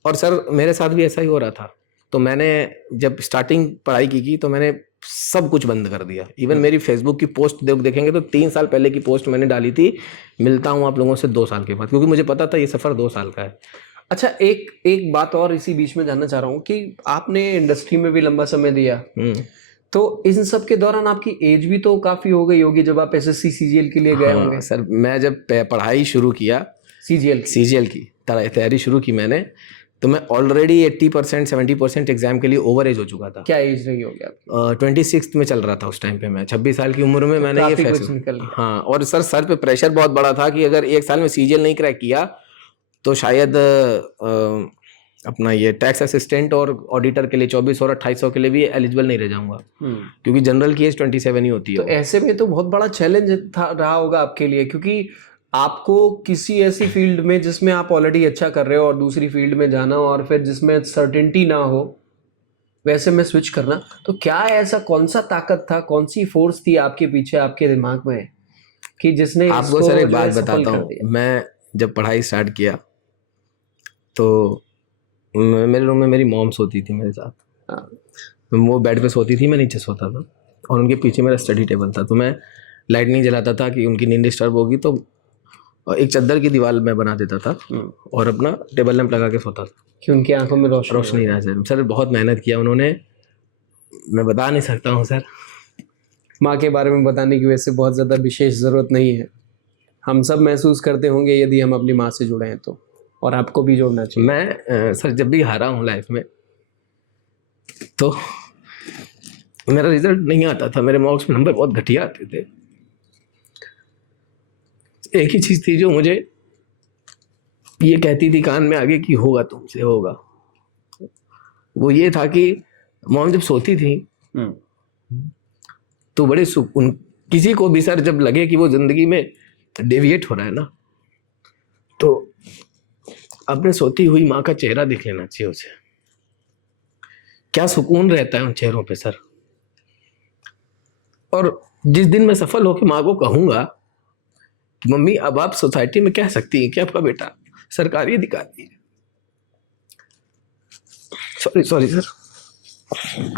और सर मेरे साथ भी ऐसा ही हो रहा था। तो मैंने जब स्टार्टिंग पढ़ाई की तो मैंने सब कुछ बंद कर दिया। इवन मेरी फेसबुक की पोस्ट देखेंगे तो 3 साल पहले की पोस्ट मैंने डाली थी, मिलता हूँ आप लोगों से 2 साल के बाद, क्योंकि मुझे पता था ये सफ़र 2 साल का है। अच्छा, एक बात और इसी बीच में जानना चाह रहा हूँ कि आपने इंडस्ट्री में भी लंबा समय दिया, तो इन सब के दौरान आपकी एज भी तो काफ़ी हो गई होगी जब आप एसएससी सीजीएल के लिए गए होंगे। सर मैं जब पढ़ाई शुरू किया सीजीएल की तैयारी शुरू की मैंने, तो मैं ऑलरेडी 80% 70% एग्जाम के लिए ओवर एज हो चुका था। क्या एज रही होगी आपकी? 26 में चल रहा था उस टाइम पे मैं, 26 साल की उम्र में मैंने ये फैसला। हाँ, और सर पे प्रेशर बहुत बड़ा था कि अगर 1 साल में सीजीएल नहीं क्रैक किया तो शायद अपना ये टैक्स असिस्टेंट और ऑडिटर के लिए 24 और 2800 के लिए भी एलिजिबल नहीं रह जाऊंगा, क्योंकि जनरल की एज 27 ही होती है। तो ऐसे में तो बहुत बड़ा चैलेंज रहा होगा आपके लिए, क्योंकि आपको किसी ऐसी फील्ड में जिसमें आप ऑलरेडी अच्छा कर रहे हो और दूसरी फील्ड में जाना और फिर जिसमें सर्टेनिटी ना हो वैसे में स्विच करना, तो क्या ऐसा कौन सा ताकत था, कौन सी फोर्स थी आपके पीछे, आपके दिमाग में, कि जिसने आपको सर एक बात बताता हूँ, मैं जब पढ़ाई स्टार्ट किया तो मेरे रूम में मेरी मॉम सोती थी मेरे साथ। वो बेड पे सोती थी, मैं नीचे सोता था और उनके पीछे मेरा स्टडी टेबल था। तो मैं लाइट नहीं जलाता था कि उनकी नींद डिस्टर्ब होगी, तो एक चादर की दीवार मैं बना देता था और अपना टेबल लैंप लगा के सोता था कि उनकी आंखों में रोशनी ना जाए। सर बहुत मेहनत किया उन्होंने, मैं बता नहीं सकता हूँ सर। माँ के बारे में बताने की वैसे बहुत ज़्यादा विशेष ज़रूरत नहीं है, हम सब महसूस करते होंगे यदि हम अपनी माँ से जुड़े हैं तो, और आपको भी जोड़ना चाहिए। मैं सर जब भी हारा हूँ लाइफ में तो मेरा रिजल्ट नहीं आता था, मेरे मार्क्स में नंबर बहुत घटिया आते थे। एक ही चीज़ थी जो मुझे ये कहती थी कान में आगे कि होगा, तुमसे होगा। वो ये था कि मॉम जब सोती थी तो बड़े सुकून, किसी को भी सर जब लगे कि वो जिंदगी में डेविएट हो रहा है ना, तो अपने सोती हुई माँ का चेहरा देख लेना चाहिए उसे। क्या सुकून रहता है उन चेहरों पे सर। और जिस दिन मैं सफल होकर माँ को कहूँगा मम्मी अब आप सोसाइटी में कह सकती हैं कि आपका बेटा सरकारी अधिकारी है। Sorry sir.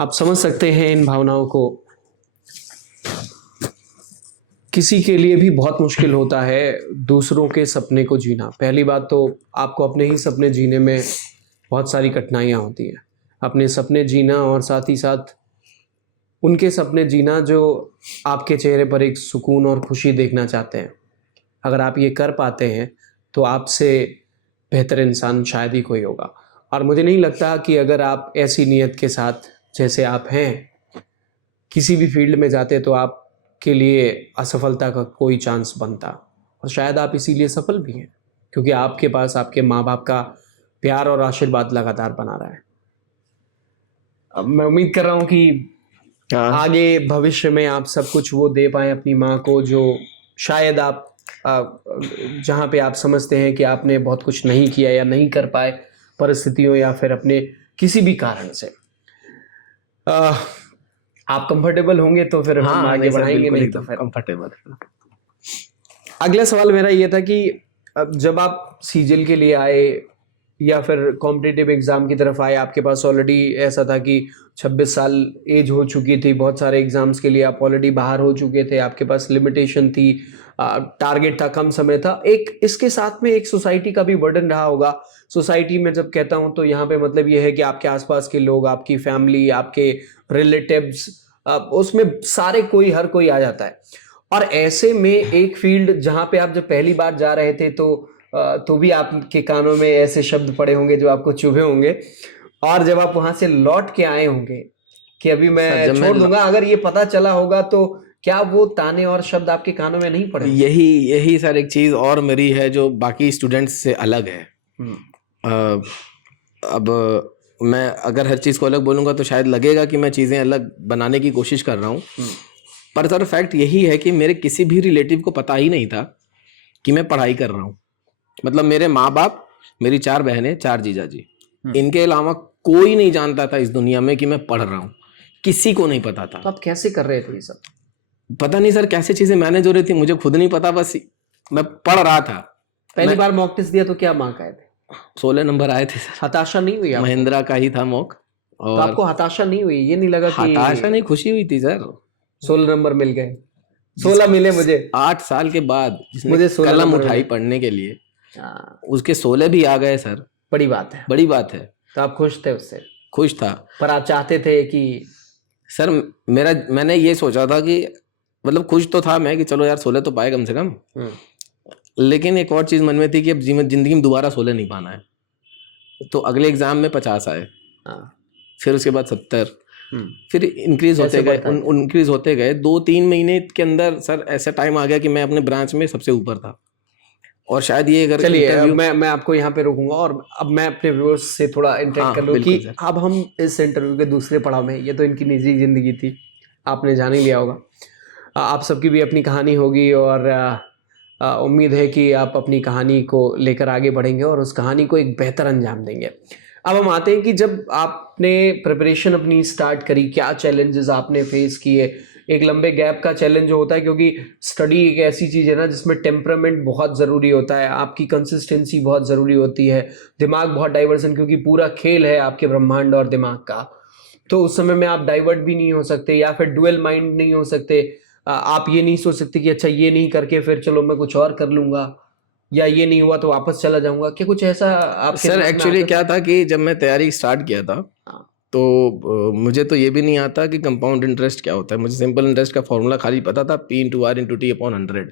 आप समझ सकते हैं इन भावनाओं को। किसी के लिए भी बहुत मुश्किल होता है दूसरों के सपने को जीना। पहली बात तो आपको अपने ही सपने जीने में बहुत सारी कठिनाइयाँ होती हैं। अपने सपने जीना और साथ ही साथ उनके सपने जीना जो आपके चेहरे पर एक सुकून और खुशी देखना चाहते हैं। अगर आप ये कर पाते हैं तो आपसे बेहतर इंसान शायद ही कोई होगा। और मुझे नहीं लगता कि अगर आप ऐसी नीयत के साथ जैसे आप हैं किसी भी फील्ड में जाते तो आपके लिए असफलता का कोई चांस बनता। और शायद आप इसीलिए सफल भी हैं क्योंकि आपके पास आपके माँ बाप का प्यार और आशीर्वाद लगातार बना रहा है। अब मैं उम्मीद कर रहा हूँ कि आगे भविष्य में आप सब कुछ वो दे पाएं अपनी माँ को जो शायद आप जहाँ पे आप समझते हैं कि आपने बहुत कुछ नहीं किया या नहीं कर पाए परिस्थितियों या फिर अपने किसी भी कारण से। आप कंफर्टेबल होंगे तो फिर हम आगे बढ़ाएंगे, नहीं तो फिर कंफर्टेबल। अगला सवाल मेरा ये था कि जब आप सीजीएल के लिए आए या फिर कॉम्पिटिटिव एग्जाम की तरफ आए, आपके पास ऑलरेडी ऐसा था कि 26 साल एज हो चुकी थी, बहुत सारे एग्जाम्स के लिए आप ऑलरेडी बाहर हो चुके थे, आपके पास लिमिटेशन थी, टारगेट था, कम समय था। एक इसके साथ में एक सोसाइटी का भी बर्डन रहा होगा। सोसाइटी में जब कहता हूँ तो यहाँ पे मतलब ये है कि आपके आसपास के लोग, आपकी फैमिली, आपके रिलेटिव्स, उसमें सारे कोई हर कोई आ जाता है। और ऐसे में एक फील्ड जहाँ पे आप जब पहली बार जा रहे थे तो भी आपके कानों में ऐसे शब्द पड़े होंगे जो आपको चुभे होंगे, और जब आप वहां से लौट के आए होंगे कि अभी मैं छोड़ दूंगा, अगर ये पता चला होगा तो क्या वो ताने और शब्द आपके कानों में नहीं पड़े? यही सर एक चीज और मेरी है जो बाकी स्टूडेंट्स से अलग है। अब मैं अगर हर चीज को अलग बोलूंगा तो शायद लगेगा कि मैं चीजें अलग बनाने की कोशिश कर रहा हूँ, पर सर फैक्ट यही है कि मेरे किसी भी रिलेटिव को पता ही नहीं था कि मैं पढ़ाई कर रहा हूँ। मतलब मेरे माँ बाप, मेरी 4 बहनें, 4 जीजा जी, इनके अलावा कोई नहीं जानता था इस दुनिया में कि मैं पढ़ रहा हूँ, किसी को नहीं पता था। तो आप कैसे कर रहे थे ये सब? पता नहीं सर कैसे चीजें मैनेज हो रही थी, मुझे खुद नहीं पता, बस मैं पढ़ रहा था। पहली बार मॉक टेस्ट दिया तो क्या मार्क आए थे? 16 नंबर आए थे सर। हताशा नहीं हुई? महिंद्रा का ही था मॉक। और तो आपको हताशा नहीं हुई? ये नहीं लगा कि? हताशा नहीं, खुशी हुई थी सर। 16 नंबर मिल गए, 16 मिले मुझे 8 साल के बाद, मुझे कलम उठाई पढ़ने के लिए, उसके 16 भी आ गए सर। बड़ी बात है, बड़ी बात है। तो आप खुश थे उससे? खुश था, पर आप चाहते थे कि सर मैंने ये सोचा था कि मतलब खुश तो था मैं कि चलो यार 16 तो पाए कम से कम, लेकिन एक और चीज मन में थी कि अब जिंदगी में दोबारा 16 नहीं पाना है। तो अगले एग्जाम में 50 आए, फिर उसके बाद 70, फिर इंक्रीज होते गए 2-3 महीने के अंदर सर ऐसा टाइम आ गया कि मैं अपने ब्रांच में सबसे ऊपर था। और शायद ये अगर चलिए मैं आपको यहाँ पे रोकूंगा और अब मैं अपने व्यूअर्स से थोड़ा इंटरेक्ट कर लूँ कि अब हम इस इंटरव्यू के दूसरे पड़ाव में, ये तो इनकी निजी जिंदगी थी, आपने जान ही लिया होगा, आप सबकी भी अपनी कहानी होगी और उम्मीद है कि आप अपनी कहानी को लेकर आगे बढ़ेंगे और उस कहानी को एक बेहतर अंजाम देंगे। अब हम आते हैं कि जब आपने प्रिपरेशन अपनी स्टार्ट करी, क्या चैलेंजेस आपने फेस किए? एक लंबे गैप का चैलेंज होता है क्योंकि स्टडी एक ऐसी चीज़ है ना जिसमें टेम्परामेंट बहुत ज़रूरी होता है, आपकी कंसिस्टेंसी बहुत ज़रूरी होती है, दिमाग बहुत डाइवर्सन, क्योंकि पूरा खेल है आपके ब्रह्मांड और दिमाग का। तो उस समय में आप डाइवर्ट भी नहीं हो सकते या फिर डुअल माइंड नहीं हो सकते। आप ये नहीं सोच सकते कि अच्छा ये नहीं करके फिर चलो मैं कुछ और कर लूँगा, या ये नहीं हुआ तो वापस चला जाऊँगा, क्या कुछ ऐसा आपके? सर एक्चुअली क्या था कि जब मैं तैयारी स्टार्ट किया था तो मुझे तो ये भी नहीं आता कि कंपाउंड इंटरेस्ट क्या होता है। मुझे सिंपल इंटरेस्ट का फॉर्मूला खाली पता था, P/R/T/100।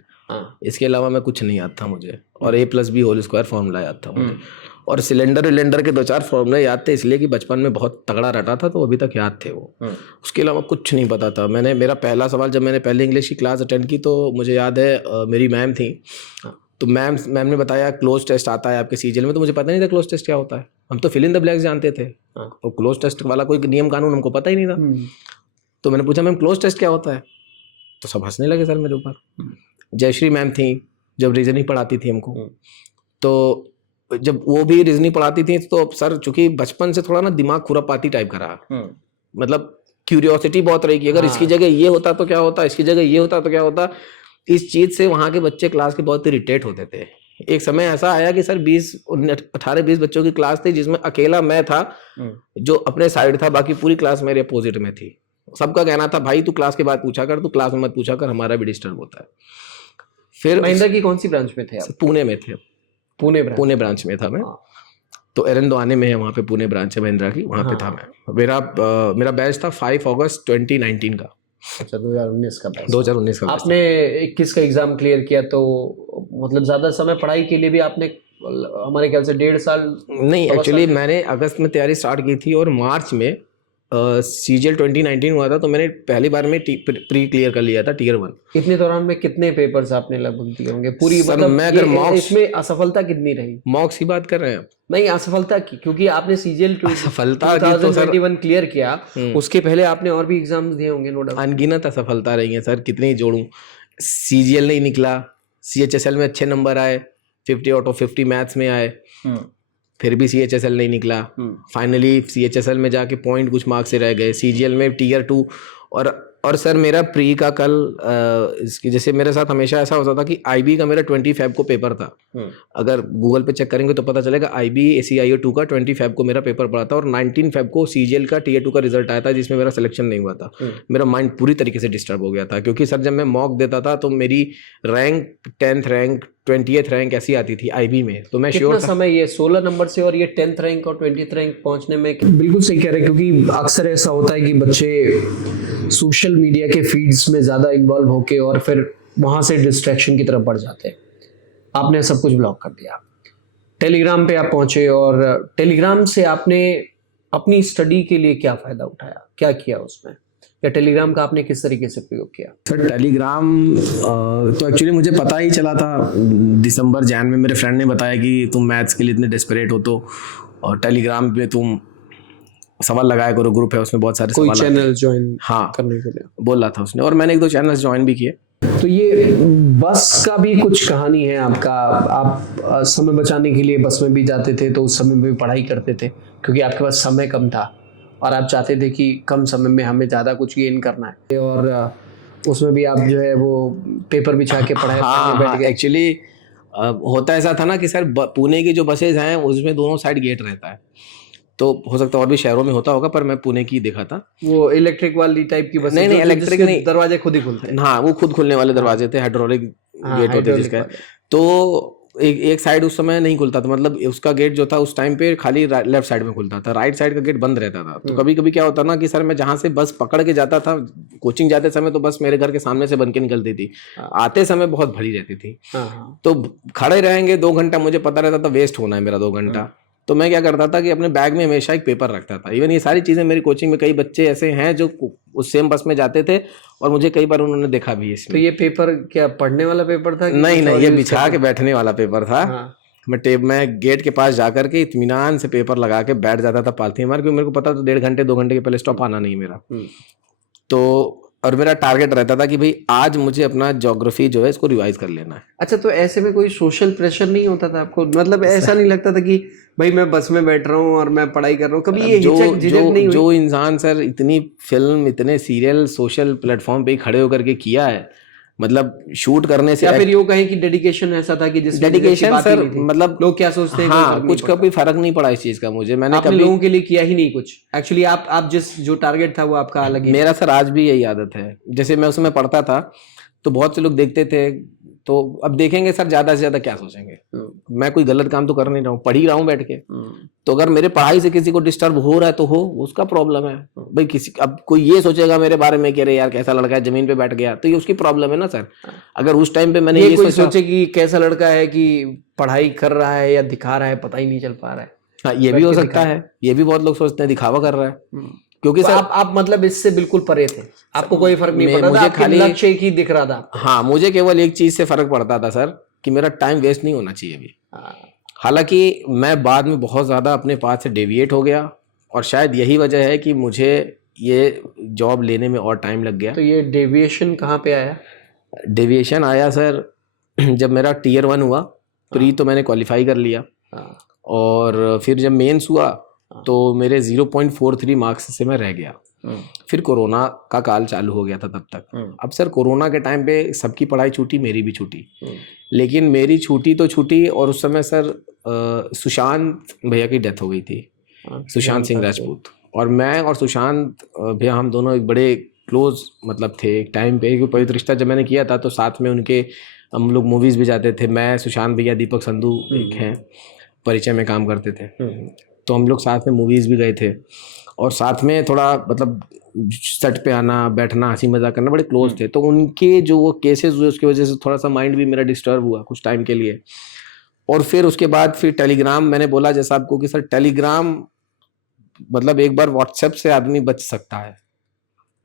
इसके अलावा मैं कुछ नहीं याद था मुझे, और A+B² फॉर्मूला याद था मुझे, और सिलेंडर के 2-4 फॉर्मूले याद थे इसलिए कि बचपन में बहुत तगड़ा रटा था तो अभी तक याद थे वो। उसके अलावा कुछ नहीं पता था। मेरा पहला सवाल जब मैंने पहले इंग्लिश की क्लास अटेंड की तो मुझे याद है मेरी मैम थी, तो मैम ने बताया क्लोज टेस्ट आता है आपके सीजीएल में, तो मुझे पता नहीं था क्लोज टेस्ट क्या होता है। हम तो फिल इन द ब्लैंक्स जानते थे, तो क्लोज टेस्ट वाला कोई नियम कानून हमको पता ही नहीं था। तो मैंने पूछा मैम क्लोज टेस्ट क्या होता है, तो सब हंसने लगे सर मेरे ऊपर। जयश्री मैम थी जब रीजनिंग पढ़ाती थी हमको, तो जब वो भी रीजनिंग पढ़ाती थी तो सर चूंकि बचपन से थोड़ा ना दिमाग खुरापाती टाइप का रहा, मतलब क्यूरियोसिटी बहुत रही कि अगर इसकी जगह ये होता तो क्या होता, इसकी जगह ये होता तो क्या होता। इस चीज से वहाँ के बच्चे क्लास के बहुत इरिटेट होते थे। एक समय ऐसा आया कि सर 18-20 बच्चों की क्लास थी जिसमें अकेला मैं था जो अपने साइड था, बाकी पूरी क्लास मेरे अपोजिट में थी। सबका कहना था भाई तू क्लास के बाद पूछा कर, तू क्लास में मत पूछा कर, हमारा भी डिस्टर्ब होता है। फिर महिंद्रा की कौन सी ब्रांच में थे आप? पुणे में थे। पुणे ब्रांच में था मैं। तो एरंदवाने में है, वहाँ पे पुणे ब्रांच है महिंद्रा की, वहाँ पे था मैं। मेरा बैच था 5 अगस्त 2019 का। अच्छा, 2019 का बैच। 2019 का। आपने 21 का एग्जाम क्लियर किया, तो मतलब ज्यादा समय पढ़ाई के लिए भी आपने हमारे ख्याल से 1.5 साल नहीं, एक्चुअली मैंने अगस्त में तैयारी स्टार्ट की थी और मार्च में CGL 2019 हुआ था, तो मैंने पहली बार में प्री क्लियर कर लिया था Tier 1। इतने दौरान में कितने पेपर्स आपने लगभग दिए होंगे पूरी? सर, मतलब मैं अगर मॉक्स, इसमें असफलता कितनी रही? मॉक्स की बात कर रहे हैं? नहीं, असफलता की, क्योंकि आपने CGL असफलता की तो सर 2021 क्लियर किया, उसके पहले आपने और भी एग्जाम्स दिए होंगे नो डाउट। अनगिनत असफलता रही है सर, कितनी जोड़ूं। CGL नहीं निकला, CHSL में अच्छे नंबर आए, 50 आउट ऑफ 50 मैथ्स में आए, फिर भी CHSL नहीं निकला। फाइनली CHSL में जाके पॉइंट कुछ मार्क्स से रह गए। CGL में Tier 2 और सर मेरा प्री का कल इसकी जैसे मेरे साथ हमेशा ऐसा होता था कि IB का मेरा 20 फेब को पेपर था। अगर गूगल पे चेक करेंगे तो पता चलेगा IB ACIO 2 का 20 फेब को मेरा पेपर पड़ा था और 19 फेब को CGL का Tier 2 का रिजल्ट आया था जिसमें मेरा सिलेक्शन नहीं हुआ था। मेरा माइंड पूरी तरीके से डिस्टर्ब हो गया था, क्योंकि सर जब मैं मॉक देता था तो मेरी rank 10th rank 20th rank ऐसी आती थी IB में, तो मैं श्योर था। समय ये 16 नंबर से और ये 10th रैंक और 20th रैंक पहुंचने में? बिल्कुल सही कह रहे हैं, क्योंकि अक्सर ऐसा होता है कि बच्चे सोशल मीडिया के फीड्स में ज़्यादा इन्वॉल्व होके और फिर वहाँ से डिस्ट्रैक्शन की तरफ बढ़ जाते हैं। आपने सब कुछ ब्लॉक कर दिया, टेलीग्राम पे आप पहुँचे, और टेलीग्राम से आपने अपनी स्टडी के लिए क्या फ़ायदा उठाया, क्या किया उसमें, या टेलीग्राम का आपने किस तरीके से प्रयोग किया? सर टेलीग्राम तो एक्चुअली मुझे पता ही चला था दिसंबर जैन में, मेरे फ्रेंड ने बताया कि तुम मैथ्स के लिए इतने डेस्परेट हो तो और टेलीग्राम पे तुम सवाल लगाया करो, ग्रुप है उसमें बहुत सारे कोई सवाल चैनल ज्वाइन हाँ करने के लिए बोला था उसने, और मैंने 1-2 चैनल्स ज्वाइन भी किए। तो ये बस का भी कुछ कहानी है आपका? आप समय बचाने के लिए बस में भी जाते थे, तो उस समय में भी पढ़ाई करते थे क्योंकि आपके पास समय कम था और आप चाहते थे कि कम समय में हमें ज़्यादा कुछ गेन करना है, और उसमें भी आप जो है वो पेपर बिछा के पढ़ाई बैठ गए। एक्चुअली होता ऐसा था ना कि सर पुणे की जो बसेज हैं उसमें दोनों साइड गेट रहता है, तो हो सकता है और भी शहरों में होता होगा पर मैं पुणे की देखा था। वो इलेक्ट्रिक वाली टाइप की बस? नहीं, इलेक्ट्रिक नहीं, दरवाजे खुद ही खुलते हैं। हाँ, वो खुद खुलने वाले दरवाजे थे, हाइड्रोलिक गेट होते हैं जिसका। तो एक साइड उस समय नहीं खुलता था, मतलब उसका गेट जो था उस टाइम पे खाली लेफ्ट साइड में खुलता था, राइट साइड का गेट बंद रहता था। तो कभी कभी क्या होता ना कि सर मैं जहाँ से बस पकड़ के जाता था कोचिंग जाते समय, तो बस मेरे घर के सामने से बन के निकलती थी, आते समय बहुत भरी रहती थी। तो खड़े रहेंगे 2 घंटा, मुझे पता रहता था वेस्ट होना है मेरा 2 घंटा। तो मैं क्या करता था कि अपने बैग में हमेशा एक पेपर रखता था। इवन ये सारी चीज़ें मेरी कोचिंग में कई बच्चे ऐसे हैं जो उस सेम बस में जाते थे और मुझे कई बार उन्होंने देखा भी इसमें। तो ये पेपर क्या पढ़ने वाला पेपर था? नहीं, ये बिछा के बैठने वाला पेपर था। मैं गेट के पास जाकर के इत्मीनान से पेपर लगा के बैठ जाता था पालथी मार, क्योंकि मेरे को पता था 1.5 घंटे 2 घंटे के पहले स्टॉप आना नहीं मेरा। तो और मेरा टारगेट रहता था कि भाई आज मुझे अपना ज्योग्राफी जो है इसको रिवाइज कर लेना है। अच्छा, तो ऐसे में कोई सोशल प्रेशर नहीं होता था आपको? मतलब ऐसा नहीं लगता था कि भाई मैं बस में बैठ रहा हूँ और मैं पढ़ाई कर रहा हूँ? कभी ये हिचक झिझक नहीं हुई? जो इंसान सर इतनी फिल्म इतने सीरियल सोशल प्लेटफॉर्म पे खड़े होकर के किया है, मतलब शूट करने से, या फिर यूँ कहें कि डेडिकेशन ऐसा था कि जिस डेडिकेशन सर, मतलब लोग क्या सोचते हैं, हाँ, कुछ कभी फर्क नहीं पड़ा इस चीज का मुझे। मैंने कभी लोगों के लिए किया ही नहीं कुछ। एक्चुअली आप जो टारगेट था वो आपका अलग ही। मेरा सर आज भी यही आदत है। जैसे मैं उसमें पढ़ता था तो बहुत से लोग देखते थे, तो अब देखेंगे सर ज्यादा से ज्यादा क्या सोचेंगे, मैं कोई गलत काम तो कर नहीं रहा हूँ, पढ़ ही रहा हूँ बैठ के। तो अगर मेरे पढ़ाई से किसी को डिस्टर्ब हो रहा है तो हो, उसका प्रॉब्लम है भाई। किसी अब कोई ये सोचेगा मेरे बारे में कि अरे यार कैसा लड़का है जमीन पे बैठ गया, तो ये उसकी प्रॉब्लम है ना सर। अगर उस टाइम पे मैंने ये कोई सोचे कि कैसा लड़का है कि पढ़ाई कर रहा है या दिखा रहा है, पता ही नहीं चल पा रहा है। हाँ, ये भी हो सकता है, ये भी बहुत लोग सोचते हैं दिखावा कर रहा है। क्योंकि तो सर आप मतलब इससे बिल्कुल परे थे, आपको कोई फर्क नहीं पड़ता था, मुझे खाली लक्ष्य एक ही दिख रहा था। हाँ, मुझे केवल एक चीज से फर्क पड़ता था सर कि मेरा टाइम वेस्ट नहीं होना चाहिए अभी। हालांकि मैं बाद में बहुत ज़्यादा अपने पाथ से डेविएट हो गया और शायद यही वजह है कि मुझे ये जॉब लेने में और टाइम लग गया। तो ये डेविएशन कहाँ पे आया? डेविएशन आया सर जब मेरा Tier 1 हुआ, प्री तो मैंने क्वालिफाई कर लिया, और फिर जब मेंस हुआ तो मेरे 0.43 मार्क्स से मैं रह गया। फिर कोरोना का काल चालू हो गया था तब तक। अब सर कोरोना के टाइम पे सबकी पढ़ाई छूटी, मेरी भी छूटी, लेकिन मेरी छूटी तो छूटी, और उस समय सर सुशांत भैया की डेथ हो गई थी, सुशांत सिंह राजपूत। और मैं और सुशांत भैया हम दोनों एक बड़े क्लोज मतलब थे एक टाइम पे, क्योंकि पवित्र रिश्ता जब मैंने किया था तो साथ में उनके हम लोग मूवीज़ भी जाते थे। मैं, सुशांत भैया, दीपक संधू एक हैं, परिचय में काम करते थे, तो हम लोग साथ में मूवीज़ भी गए थे, और साथ में थोड़ा मतलब सेट पे आना बैठना हंसी मजाक करना, बड़े क्लोज थे। तो उनके जो वो केसेस हुए उसकी वजह से थोड़ा सा माइंड भी मेरा डिस्टर्ब हुआ कुछ टाइम के लिए। और फिर उसके बाद फिर टेलीग्राम, मैंने बोला जैसा आपको कि सर टेलीग्राम मतलब एक बार व्हाट्सएप से आदमी बच सकता है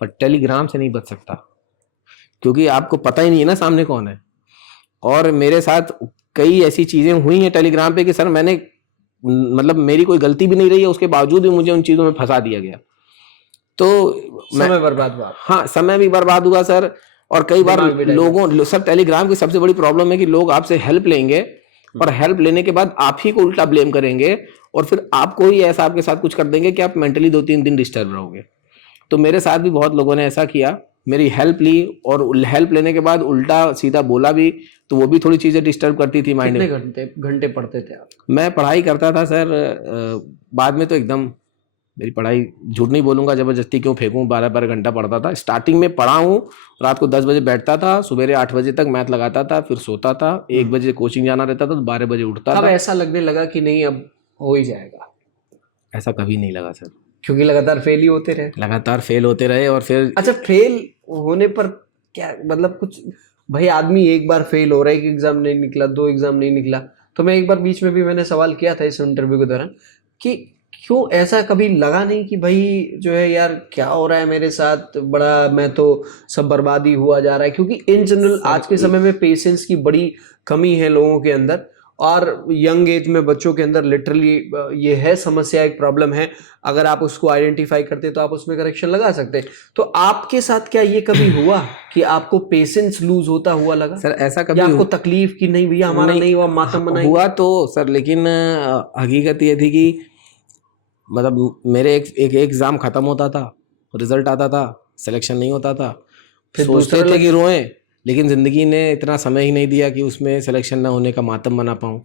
पर टेलीग्राम से नहीं बच सकता, क्योंकि आपको पता ही नहीं है ना सामने कौन है। और मेरे साथ कई ऐसी चीजें हुई हैं टेलीग्राम पे कि सर मैंने मतलब मेरी कोई गलती भी नहीं रही है, उसके बावजूद भी मुझे उन चीजों में फंसा दिया गया। तो समय बर्बाद हुआ। हाँ, समय भी बर्बाद हुआ सर। और कई बार लोगों सर टेलीग्राम की सबसे बड़ी प्रॉब्लम है कि लोग आपसे हेल्प लेंगे और हेल्प लेने के बाद आप ही को उल्टा ब्लेम करेंगे, और फिर आपको ही ऐसा आपके साथ कुछ कर देंगे कि आप मेंटली 2-3 दिन डिस्टर्ब रहोगे। तो मेरे साथ भी बहुत लोगों ने ऐसा किया, मेरी हेल्प ली और हेल्प लेने के बाद उल्टा सीधा बोला भी, तो वो भी थोड़ी चीजें डिस्टर्ब करती थी माइंड में। कितने घंटे पढ़ते थे आप? मैं पढ़ाई करता था सर, बाद में तो एकदम मेरी पढ़ाई झूठ नहीं बोलूंगा, जबरदस्ती क्यों फेंकूं, 12-12 घंटा पढ़ता था। स्टार्टिंग में पढ़ा हूँ, रात को 10 बजे बैठता था, सुबह 8 बजे तक मैथ लगाता था, फिर सोता था, 1 बजे कोचिंग जाना रहता था तो 12 बजे उठता था। कब ऐसा लगने लगा कि नहीं अब हो ही जाएगा? ऐसा कभी नहीं लगा सर, क्योंकि लगातार फेल ही होते रहे। लगातार फेल होते रहे। और फिर अच्छा, फेल होने पर क्या मतलब कुछ, भाई आदमी एक बार फेल हो रहा है, एक एग्जाम नहीं निकला, 2 एग्जाम नहीं निकला, तो मैं एक बार बीच में भी मैंने सवाल किया था इस इंटरव्यू के दौरान कि क्यों ऐसा कभी लगा नहीं कि भाई जो है यार क्या हो रहा है मेरे साथ, बड़ा मैं तो सब बर्बादी हुआ जा रहा है। क्योंकि इन जनरल आज के समय में पेशेंस की बड़ी कमी है लोगों के अंदर, और यंग एज में बच्चों के अंदर लिटरली ये है समस्या, एक प्रॉब्लम है। अगर आप उसको आइडेंटिफाई करते तो आप उसमें करेक्शन लगा सकते। तो आपके साथ क्या ये कभी हुआ कि आपको पेशेंस लूज होता हुआ लगा सर? ऐसा कभी या आपको तकलीफ कि नहीं भैया हमारा नहीं हुआ, मातम बनाएंगे? हुआ तो सर, लेकिन हकीकत ये थी कि मतलब मेरे एक एग्जाम खत्म होता था, रिजल्ट आता था, सिलेक्शन नहीं होता था, फिर सोचते थे कि रोएं, लेकिन जिंदगी ने इतना समय ही नहीं दिया कि उसमें सिलेक्शन ना होने का मातम बना पाऊँ।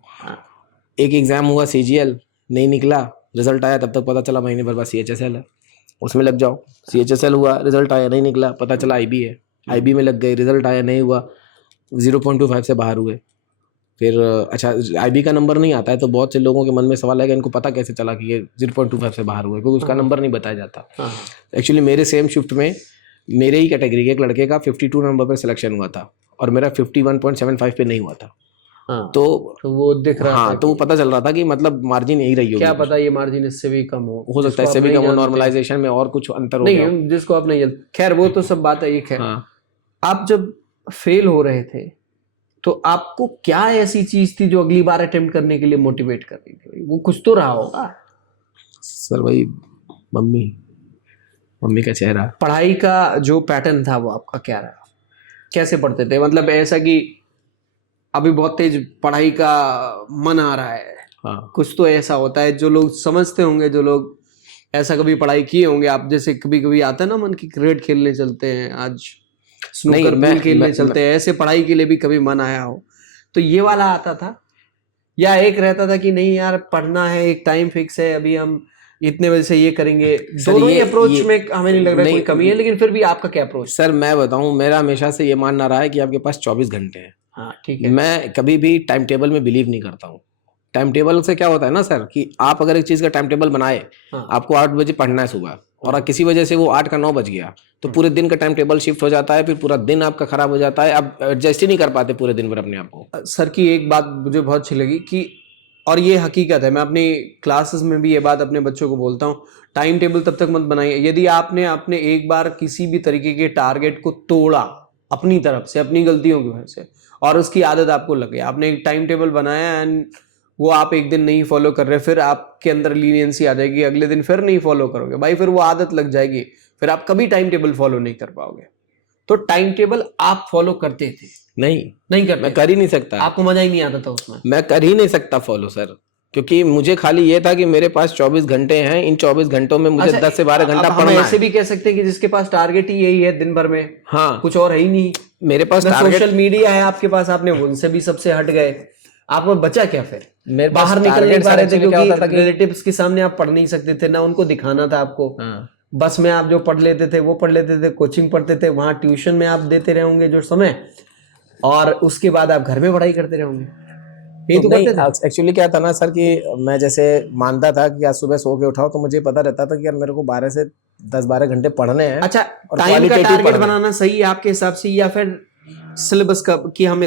एक एग्जाम हुआ CGL, नहीं निकला, रिजल्ट आया तब तक पता चला महीने भर बाद CHSL है, उसमें लग जाओ। CHSL हुआ, रिजल्ट आया, नहीं निकला, पता चला IB है, IB में लग गए, रिजल्ट आया, नहीं हुआ, 0.25 से बाहर हुए। फिर अच्छा IB का नंबर नहीं आता है तो बहुत से लोगों के मन में सवाल है कि इनको पता कैसे चला कि ये 0.25 से बाहर हुए, क्योंकि उसका नंबर नहीं बताया जाता। एक्चुअली मेरे सेम शिफ्ट में मेरे ही कैटेगरी के एक लड़के का 52 नंबर पर सिलेक्शन हुआ था और मेरा 51.75 पे नहीं हुआ था। तो वो दिख रहा था, तो वो पता चल रहा था कि मतलब मार्जिन यही रही होगी। क्या पता ये मार्जिन इससे भी कम हो सकता है, इससे भी कम हो, नॉर्मलाइजेशन में और कुछ अंतर हो गया नहीं, जिसको आप नहीं जानते। खैर वो तो सब बात है, ये खैर। आप जब फेल हो रहे थे तो आपको क्या ऐसी चीज थी जो अगली बार अटेम्प्ट करने के लिए मोटिवेट कर रही थी? वो कुछ तो रहा होगा सर। वही मम्मी का चेहरा। पढ़ाई का जो पैटर्न था वो आपका क्या रहा? कैसे पढ़ते थे? मतलब ऐसा कि अभी बहुत तेज पढ़ाई का मन आ रहा है, कुछ तो ऐसा होता है जो लोग समझते होंगे, जो लोग ऐसा कभी पढ़ाई किए होंगे। आप जैसे कभी कभी आता है ना मन की क्रिकेट खेलने चलते हैं, आज स्नूकर पूल खेलने चलते हैं, ऐसे पढ़ाई के लिए भी कभी मन आया हो तो ये वाला आता था? या एक रहता था कि नहीं यार पढ़ना है, एक टाइम फिक्स है, अभी हम इतने बजे से ये करेंगे? दोनों ही अप्रोच में हमें नहीं लग रहा कोई कमी है, लेकिन फिर भी आपका क्या अप्रोच? सर मैं बताऊं, मेरा हमेशा से ये मानना रहा है कि आपके पास 24 घंटे हैं। हाँ ठीक है। मैं कभी भी टाइम टेबल में बिलीव नहीं करता हूँ। टाइम टेबल से क्या होता है ना सर कि आप अगर एक चीज का टाइम टेबल बनाए, आपको 8 बजे पढ़ना है सुबह, और किसी वजह से वो 8 का 9 बज गया तो पूरे दिन का टाइम टेबल शिफ्ट हो जाता है, फिर पूरा दिन आपका खराब हो जाता है, आप एडजस्ट ही नहीं कर पाते पूरे दिन भर अपने आप को। सर की एक बात मुझे बहुत अच्छी लगी कि, और ये हकीकत है, मैं अपनी क्लासेस में भी ये बात अपने बच्चों को बोलता हूँ, टाइम टेबल तब तक मत बनाइए यदि आपने अपने एक बार किसी भी तरीके के टारगेट को तोड़ा अपनी तरफ से, अपनी गलतियों की वजह से, और उसकी आदत आपको लग गई, आपने एक टाइम टेबल बनाया एंड वो आप एक दिन नहीं फॉलो कर रहे, फिर आपके अंदर लीनियंसी आ जाएगी, अगले दिन फिर नहीं फॉलो करोगे भाई, फिर वो आदत लग जाएगी, फिर आप कभी टाइम टेबल फॉलो नहीं कर पाओगे। तो टाइम टेबल आप फॉलो करते थे? नहीं करते? मैं कर ही नहीं सकता, आपको मजा ही नहीं आता था उसमें? मैं कर ही नहीं सकता फॉलो सर। क्योंकि मुझे खाली ये था कि मेरे पास 24 घंटे हैं, इन 24 घंटों में मुझे 10 से 12 घंटा हम पढ़ना है। ऐसे भी कह सकते हैं कि जिसके पास टारगेट ही यही है दिन भर में, हाँ, कुछ और है ही नहीं, मेरे पास टारगेट, सोशल मीडिया है आपके पास, आपने उनसे भी सबसे हट गए, आप में बचा क्या फिर? मेरे पास बाहर निकल नहीं पा रहे थे क्या होता था क्योंकि रिलेटिव्स के सामने आप पढ़ नहीं सकते थे ना, उनको दिखाना था आपको। हाँ, बस में आप जो पढ़ लेते थे वो पढ़ लेते थे, कोचिंग पढ़ते थे, वहां ट्यूशन में आप देते रहोगे जो समय, और उसके बाद आप घर में पढ़ाई करते रहोगे, यही तो करते थे। एक्चुअली क्या था ना सर कि मैं जैसे मानता था कि आज सुबह सो के उठाओ तो मुझे पता रहता था कि यार मेरे को 12 से 10-12 घंटे पढ़ने हैं। अच्छा, और टाइम का qualitative टारगेट पढ़ना। बनाना सही है आपके हिसाब से, या फिर सिलेबस का कि हम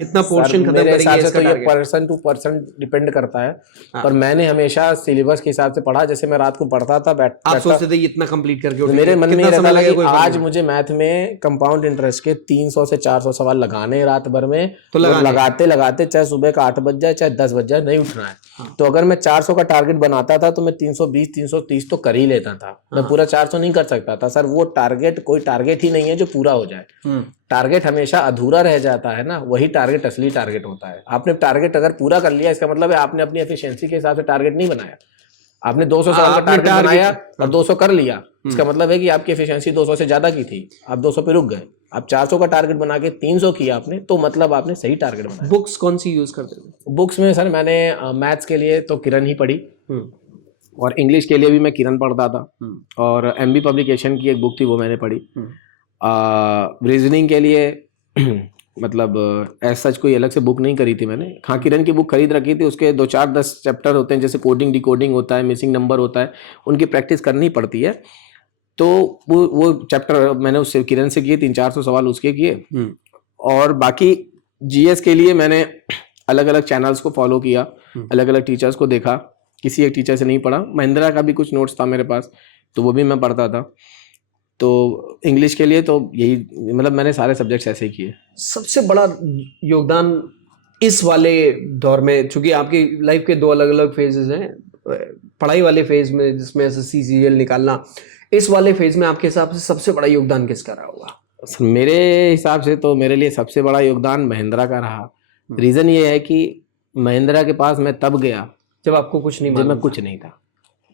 इतना पोर्शन खत्म मेरे करेंगे हिसाब से इसका तो ये target? Person to person depend करता है। हाँ। पर मैंने हमेशा सिलेबस के हिसाब से पढ़ा। जैसे मैं रात को पढ़ता था, आप बैठता, सोचते थे ये इतना कंप्लीट करके तो उठेंगे, मेरे मन में कितना ये समय रहता था लगेगा कि कोई फर्क आज नहीं। मुझे मैथ में कंपाउंड इंटरेस्ट के 300 से 400 सवाल लगाने हैं रात भर में, तो और लगाने। लगाते लगाते चाहे सुबह का 8 बज जाए चाहे 10 बज जाए, नहीं उठना है। हाँ। तो अगर मैं 400 का टारगेट बनाता था तो मैं 320 330 तो कर ही लेता था। मैं पूरा 400 नहीं कर सकता था सर। वो टारगेट कोई टारगेट ही नहीं है जो पूरा हो जाए। टारगेट हमेशा अधूरा रह जाता है ना, वही टारगेट असली टारगेट होता है। आपने टारगेट अगर पूरा कर लिया, इसका मतलब है आपने अपनी एफिशिएंसी के हिसाब से टारगेट नहीं बनाया। आपने 200 सवाल का टारगेट बनाया और 200 कर लिया, इसका मतलब है कि आपकी एफिशिएंसी 200 से ज्यादा की थी, आप 200 पे रुक गए। आप 400 का टारगेट बना के 300 किया आपने, तो मतलब आपने सही टारगेट बनाया। बुक्स कौन सी यूज करते थे? बुक्स में सर मैंने मैथ्स के लिए तो किरण ही पढ़ी, और इंग्लिश के लिए भी मैं किरण पढ़ता था, और एमबी पब्लिकेशन की एक बुक थी वो मैंने पढ़ी। रीजनिंग के लिए मतलब ऐसा कोई अलग से बुक नहीं करी थी मैंने। हाँ, किरण की बुक खरीद रखी थी, उसके 2-4-10 चैप्टर होते हैं, जैसे कोडिंग डिकोडिंग होता है, मिसिंग नंबर होता है, उनकी प्रैक्टिस करनी पड़ती है। तो वो चैप्टर मैंने उससे किरण से किए, 300-400 सवाल उसके किए। और बाकी जीएस के लिए मैंने अलग अलग चैनल्स को फॉलो किया, अलग अलग टीचर्स को देखा, किसी एक टीचर से नहीं पढ़ा। महिंद्रा का भी कुछ नोट्स था मेरे पास, तो वो भी मैं पढ़ता था। तो इंग्लिश के लिए तो यही, मतलब मैंने सारे सब्जेक्ट्स ऐसे ही किए। सबसे बड़ा योगदान इस वाले दौर में, चूंकि आपकी लाइफ के दो अलग अलग फेजेस हैं, पढ़ाई वाले फेज में जिसमें एसएससी सीजीएल निकालना, इस वाले फेज में आपके हिसाब से सबसे बड़ा योगदान किसका रहा होगा? मेरे हिसाब से तो मेरे लिए सबसे बड़ा योगदान महिंद्रा का रहा। रीज़न ये है कि महिंद्रा के पास मैं तब गया जब आपको कुछ नहीं जब मैं मालूम कुछ था। नहीं था,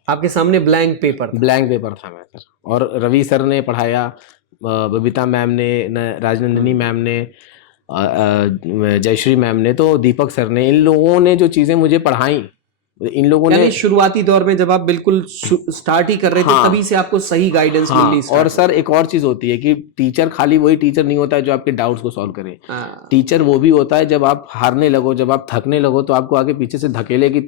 आपके सामने ब्लैंक पेपर था। ब्लैंक पेपर था मैं सर। और रवि सर ने पढ़ाया, बबीता मैम ने, राजनंदिनी मैम ने, जयश्री मैम ने, तो दीपक सर ने, इन लोगों ने जो चीज़ें मुझे पढ़ाई, इन लोगों ने शुरुआती दौर में जब आप बिल्कुल स्टार्ट ही कर रहे थे, तभी से आपको सही गाइडेंस मिलनी स्टार्ट। और सर एक और चीज होती है कि टीचर खाली वही टीचर नहीं होता है जो आपके डाउट्स को सॉल्व करे। टीचर वो भी होता है जब आप हारने लगो, जब आप थकने लगो, तो आपको आगे पीछे से धकेले कि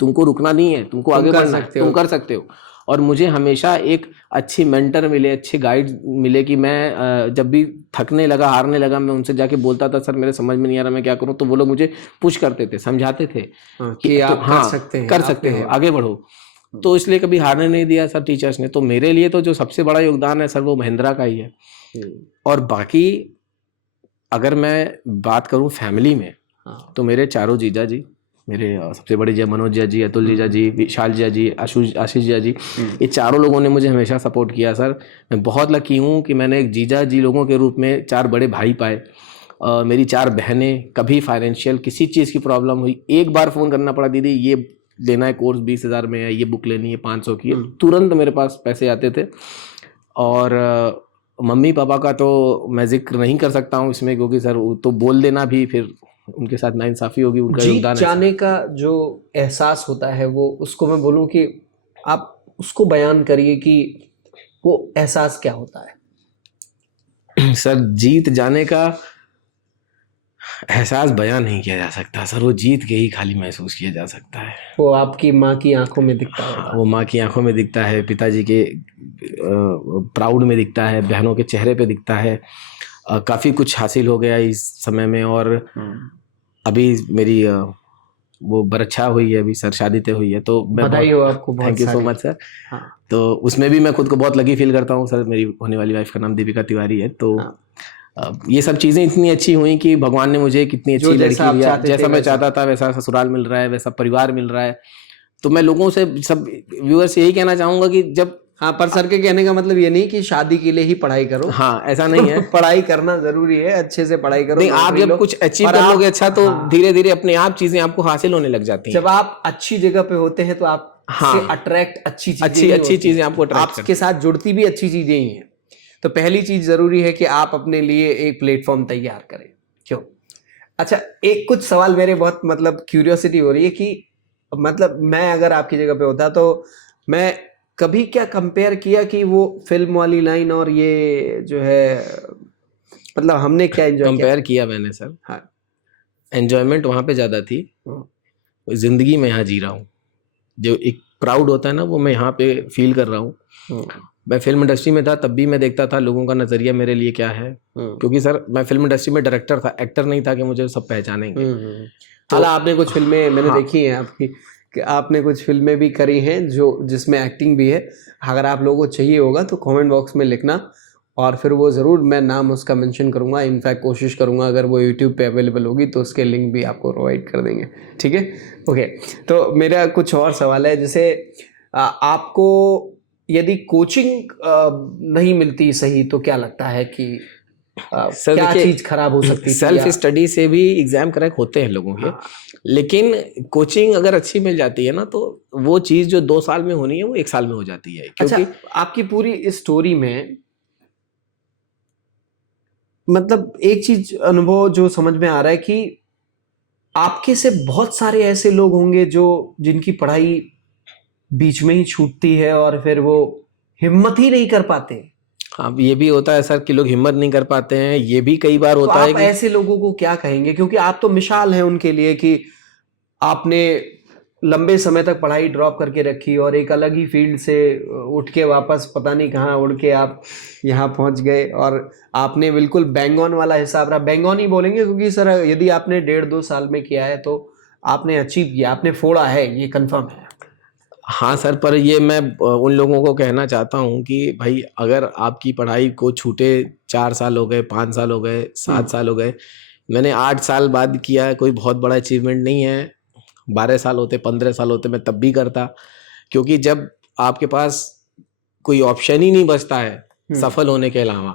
तुमको रुकना नहीं है, तुमको आगे बढ़ना है, तुम कर सकते हो। और मुझे हमेशा एक अच्छी मेंटर मिले, अच्छे गाइड मिले कि मैं जब भी थकने लगा, हारने लगा, मैं उनसे जाके बोलता था सर मेरे समझ में नहीं आ रहा, मैं क्या करूं। तो वो लोग मुझे पुश करते थे, समझाते थे कि आप कर सकते हो, आगे बढ़ो। तो इसलिए कभी हारने नहीं दिया सर टीचर्स ने। तो मेरे लिए तो जो सबसे बड़ा योगदान है सर वो महिंद्रा का ही है। और बाकी अगर मैं बात करूं फैमिली में, तो मेरे चारों जीजा जी, मेरे सबसे बड़े जीजा मनोज जीजा जी, अतुल जीजा जी, विशाल जीजा जी, आशीष जीजा जी, ये चारों लोगों ने मुझे हमेशा सपोर्ट किया सर। मैं बहुत लकी हूँ कि मैंने एक जीजा जी लोगों के रूप में 4 बड़े भाई पाए। मेरी 4 बहनें, कभी फाइनेंशियल किसी चीज़ की प्रॉब्लम हुई, एक बार फ़ोन करना पड़ा, दीदी ये लेना है कोर्स 20,000 में है, ये बुक लेनी है 500 की, तुरंत मेरे पास पैसे आते थे। और मम्मी पापा का तो मैं जिक्र नहीं कर सकता हूँ इसमें, क्योंकि सर तो बोल देना भी फिर उनके साथ नाइंसाफ़ी होगी। उनका योगदान जीत जाने का जो एहसास होता है, वो उसको मैं बोलूँ कि आप उसको बयान करिए कि वो एहसास क्या होता है। सर जीत जाने का एहसास बयान नहीं किया जा सकता सर, वो जीत के ही खाली महसूस किया जा सकता है। वो आपकी माँ की आंखों में दिखता है, वो माँ की आंखों में दिखता है, पिताजी के प्राउड में दिखता है, बहनों के चेहरे पे दिखता है। काफ़ी कुछ हासिल हो गया इस समय में। और अभी मेरी वो बरच्छा हुई है, अभी सर शादी तय हुई है, तो बधाई हो आपको, thank you so much sir. तो उसमें भी मैं खुद को बहुत लकी फील करता हूँ सर। मेरी होने वाली वाइफ का नाम दीपिका तिवारी है। तो ये सब चीज़ें इतनी अच्छी हुई कि भगवान ने मुझे कितनी अच्छी लड़की दिया, जैसा मैं चाहता था वैसा ससुराल मिल रहा है, वैसा परिवार मिल रहा है। तो मैं लोगों से, सब व्यूअर्स से यही कहना चाहूँगा कि जब हाँ, पर सर के कहने का मतलब ये नहीं कि शादी के लिए ही पढ़ाई करो। हाँ, ऐसा नहीं है। पढ़ाई करना जरूरी है, अच्छे से पढ़ाई करो। नहीं, आप जब कुछ अचीव कर लोगे अच्छा, तो धीरे धीरे अपने आप चीजें आपको हासिल होने लग जाती हैं। जब आप अच्छी जगह पे होते हैं तो आप से अट्रैक्ट अच्छी चीजें आपको अट्रैक्ट आपके साथ जुड़ती भी अच्छी चीजें ही हैं। तो पहली चीज जरूरी है कि आप अपने लिए एक प्लेटफॉर्म तैयार करें। क्यों? अच्छा, एक कुछ सवाल मेरे बहुत मतलब क्यूरियोसिटी हो रही है कि मतलब मैं अगर आपकी जगह पे होता तो मैं कभी क्या कंपेयर किया कि वो फिल्म वाली लाइन और ये जो है, मतलब हमने क्या एंजॉय कंपेयर किया मैंने सर। हाँ, एंजॉयमेंट वहां पे ज्यादा थी, जिंदगी में यहाँ जी रहा हूँ। जो एक प्राउड होता है ना, वो मैं यहाँ पे फील कर रहा हूँ। मैं फिल्म इंडस्ट्री में था तब भी मैं देखता था लोगों का नजरिया मेरे लिए क्या है, क्योंकि सर मैं फिल्म इंडस्ट्री में डायरेक्टर था, एक्टर नहीं था कि मुझे सब पहचानेंगे। तो आपने कुछ फिल्में मैंने देखी हैं आपकी, कि आपने कुछ फिल्में भी करी हैं जो जिसमें एक्टिंग भी है। अगर आप लोगों को चाहिए होगा तो कमेंट बॉक्स में लिखना, और फिर वो ज़रूर मैं नाम उसका मेंशन करूँगा। इनफैक्ट कोशिश करूँगा अगर वो यूट्यूब पे अवेलेबल होगी तो उसके लिंक भी आपको प्रोवाइड कर देंगे। ठीक है, ओके। तो मेरा कुछ और सवाल है, जैसे आपको यदि कोचिंग नहीं मिलती सही तो क्या लगता है कि सर क्या देखिए, चीज़ खराब हो सकती थी? सेल्फ स्टडी से भी एग्जाम क्रैक होते हैं लोगों के। लेकिन कोचिंग अगर अच्छी मिल जाती है ना, तो वो चीज़ जो 2 साल में होनी है वो 1 साल में हो जाती है। क्योंकि आपकी पूरी स्टोरी में मतलब एक चीज अनुभव जो समझ में आ रहा है कि आपके से बहुत सारे ऐसे लोग होंगे जो जिनकी पढ़ाई बीच में ही छूटती है और फिर वो हिम्मत ही नहीं कर पाते। हाँ, ये भी होता है सर कि लोग हिम्मत नहीं कर पाते हैं। ये भी कई बार होता है आप ऐसे लोगों को क्या कहेंगे? क्योंकि आप तो मिसाल हैं उनके लिए कि आपने लंबे समय तक पढ़ाई ड्रॉप करके रखी और एक अलग ही फील्ड से उठ के वापस पता नहीं कहाँ उड़ के आप यहाँ पहुँच गए, और आपने बिल्कुल बैंग ऑन वाला हिसाब रहा। बैंग ऑन ही बोलेंगे क्योंकि सर यदि आपने 1.5-2 साल में किया है तो आपने अचीव किया, आपने फोड़ा है, ये कंफर्म है। हाँ सर, पर ये मैं उन लोगों को कहना चाहता हूँ कि भाई अगर आपकी पढ़ाई को छूटे 4 साल हो गए, 5 साल हो गए, 7 साल हो गए, मैंने 8 साल बाद किया, कोई बहुत बड़ा अचीवमेंट नहीं है। 12 साल होते, 15 साल होते, मैं तब भी करता। क्योंकि जब आपके पास कोई ऑप्शन ही नहीं बचता है सफल होने के अलावा,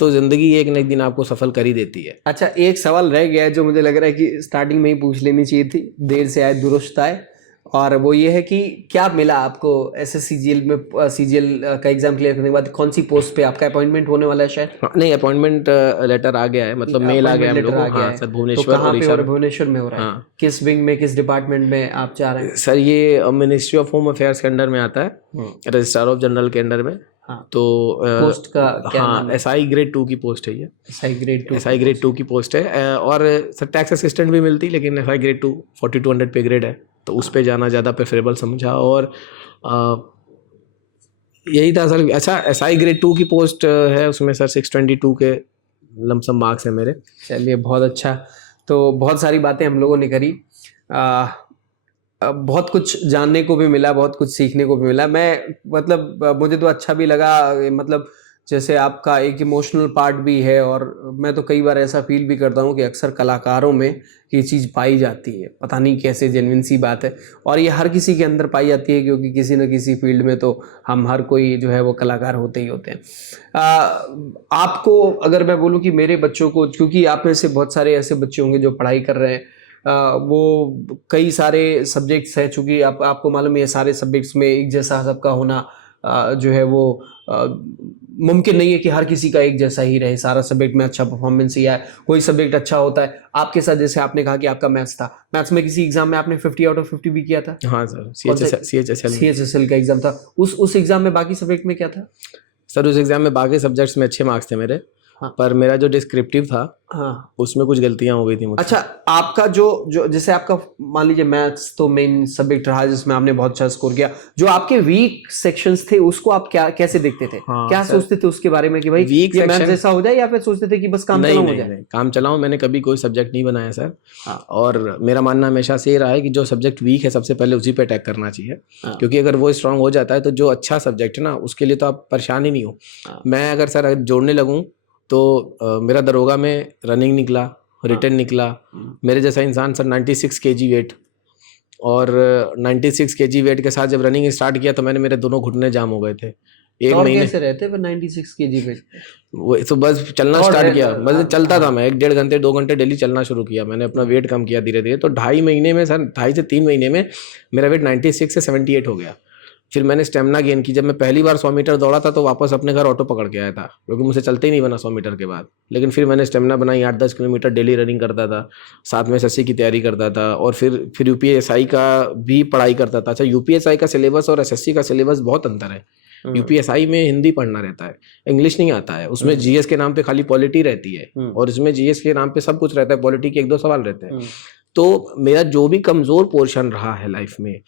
तो जिंदगी एक न एक दिन आपको सफल कर ही देती है। अच्छा, एक सवाल रह गया है जो मुझे लग रहा है कि स्टार्टिंग में ही पूछ लेनी चाहिए थी, देर से आए दुरुस्त आए, और वो ये है कि क्या मिला आपको SSCGL में? CGL का एग्जाम क्लियर करने के बाद कौन सी पोस्ट पे आपका अपॉइंटमेंट होने वाला है शायद? नहीं, अपॉइंटमेंट लेटर आ गया है, मतलब मेल आ गया है हम लोगों को। हाँ सर, भुवनेश्वर, तो कहाँ पे हो रहा है? उड़ीसा में। भुवनेश्वर में हो रहा है। हाँ। किस विंग में, किस डिपार्टमेंट में आप जा रहे हैं? सर ये मिनिस्ट्री ऑफ होम अफेयर्स के अंडर में आता है, रजिस्ट्रार ऑफ जनरल के अंडर में। हाँ। तो पोस्ट का क्या हाँ, नाम है? SI ग्रेड 2 की पोस्ट है ये। SI ग्रेड 2 की पोस्ट है। और सर टैक्स असिस्टेंट भी मिलती, लेकिन SI ग्रेड 2 4200 पे ग्रेड है, तो उस पे जाना ज़्यादा प्रेफरेबल समझा। और यही था सर। अच्छा, SI ग्रेड 2 की पोस्ट है, उसमें सर 622 के लमसम मार्क्स है मेरे। चलिए, बहुत अच्छा। तो बहुत सारी बातें हम लोगों ने करी, बहुत कुछ जानने को भी मिला, बहुत कुछ सीखने को भी मिला। मैं मतलब मुझे तो अच्छा भी लगा, मतलब जैसे आपका एक इमोशनल पार्ट भी है, और मैं तो कई बार ऐसा फील भी करता हूँ कि अक्सर कलाकारों में ये चीज़ पाई जाती है, पता नहीं कैसे, जेन्युइन सी बात है। और ये हर किसी के अंदर पाई जाती है, क्योंकि किसी न किसी फील्ड में तो हम हर कोई जो है वो कलाकार होते ही होते हैं। आपको अगर मैं बोलूँ कि मेरे बच्चों को, क्योंकि आप में से बहुत सारे ऐसे बच्चे होंगे जो पढ़ाई कर रहे हैं, वो कई सारे सब्जेक्ट्स हैं, चूँकि आपको मालूम है सारे सब्जेक्ट्स में एक जैसा सबका होना जो है वो मुमकिन नहीं है कि हर किसी का एक जैसा ही रहे, सारा सब्जेक्ट में अच्छा परफॉर्मेंस ही आए। कोई सब्जेक्ट अच्छा होता है आपके साथ, जैसे आपने कहा कि आपका मैथ्स था, मैथ्स में किसी एग्जाम में आपने 50 आउट ऑफ 50 भी किया था। हाँ सर, CHSL का एग्जाम था। उस एग्जाम में बाकी सब्जेक्ट में क्या था सर? उस एग्जाम में बाकी सब्जेक्ट्स में अच्छे मार्क्स थे मेरे। हाँ। पर मेरा जो डिस्क्रिप्टिव था, हाँ, उसमें कुछ गलतियां हो गई थी मुझसे। अच्छा, आपका जो जैसे आपका मान लीजिए मैथ्स तो मेन सब्जेक्ट रहा जिसमें आपने बहुत अच्छा स्कोर किया, जो आपके वीक सेक्शंस थे उसको आप कैसे देखते थे? हाँ, क्या सोचते थे उसके बारे में कि भाई वीक ये मैथ्स जैसा हो जाए, या फिर सोचते थे कि बस काम चलाऊं हो जाए? नहीं, काम चलाऊं मैंने कभी कोई सब्जेक्ट नहीं बनाया सर। हाँ। और मेरा मानना हमेशा से ये रहा है कि जो सब्जेक्ट वीक है सबसे पहले उसी पे अटैक करना चाहिए। हाँ। क्योंकि अगर वो स्ट्रांग हो जाता है तो जो अच्छा सब्जेक्ट है ना, उसके लिए तो आप परेशान ही नहीं हो। हाँ। मैं अगर सर जोड़ने लगूं तो मेरा दरोगा में रनिंग निकला, रिटर्न निकला। मेरे जैसा इंसान सर 96 kg वेट, और 96 kg वेट के साथ जब रनिंग स्टार्ट किया तो मेरे दोनों घुटने जाम हो गए थे एक और महीने। कैसे रहते हैं 96 केजी पे? वो तो बस चलना और स्टार्ट किया, हाँ, बस चलता था हाँ। मैं 1.5 घंटे 2 घंटे डेली चलना शुरू किया मैंने, अपना वेट कम किया धीरे धीरे। तो 2.5 महीने में सर, 2.5 से 3 महीने में मेरा वेट 96 से 78 हो गया। फिर मैंने स्टेमिना गेन की। जब मैं पहली बार 100 मीटर दौड़ा था तो वापस अपने घर ऑटो पकड़ के आया था, क्योंकि मुझे चलते ही नहीं बना 100 मीटर के बाद। लेकिन फिर मैंने स्टेमिना बनाई, 8-10 किलोमीटर डेली रनिंग करता था, साथ में एसएससी की तैयारी करता था, और फिर यूपीएसआई का भी पढ़ाई करता था। अच्छा, यूपीएसआई का सिलेबस और एसएससी का सिलेबस बहुत अंतर है। यूपीएसआई में हिंदी पढ़ना रहता है, इंग्लिश नहीं आता है। उसमें जीएस के नाम पे खाली पॉलिटी रहती है, और इसमें जीएस के नाम पे सब कुछ रहता है, पॉलिटी के 1-2 सवाल रहते हैं। तो मेरा जो भी कमजोर पोर्शन रहा है लाइफ में,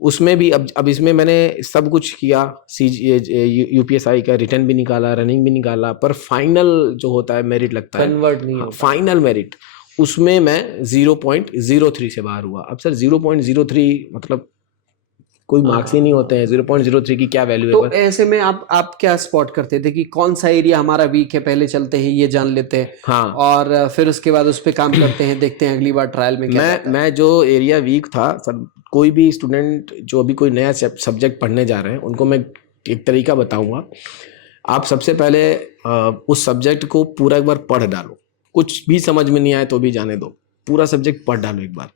उसमें भी अब इसमें मैंने सब कुछ किया। यूपीएसआई का रिटर्न भी निकाला, रनिंग भी निकाला, पर फाइनल जो होता है मेरिट लगता है, कन्वर्ट नहीं होता। फाइनल मेरिट, उसमें मैं 0.03 से बाहर हुआ। अब सर 0.03 मतलब कोई मार्क्स ही नहीं होते हैं, 0.03 की क्या वैल्यू है। तो ऐसे में आप क्या स्पॉट करते थे कि कौन सा एरिया हमारा वीक है, पहले चलते हैं ये जान लेते हैं, हाँ, और फिर उसके बाद उस पर काम करते हैं, देखते हैं अगली बार ट्रायल में क्या रहता है? मैं जो एरिया वीक था सर, कोई भी स्टूडेंट जो अभी कोई नया सब्जेक्ट पढ़ने जा रहे हैं उनको मैं एक तरीका बताऊंगा। आप सबसे पहले उस सब्जेक्ट को पूरा एक बार पढ़ डालो, कुछ भी समझ में नहीं आए तो भी जाने दो, पूरा सब्जेक्ट पढ़ डालो एक बार।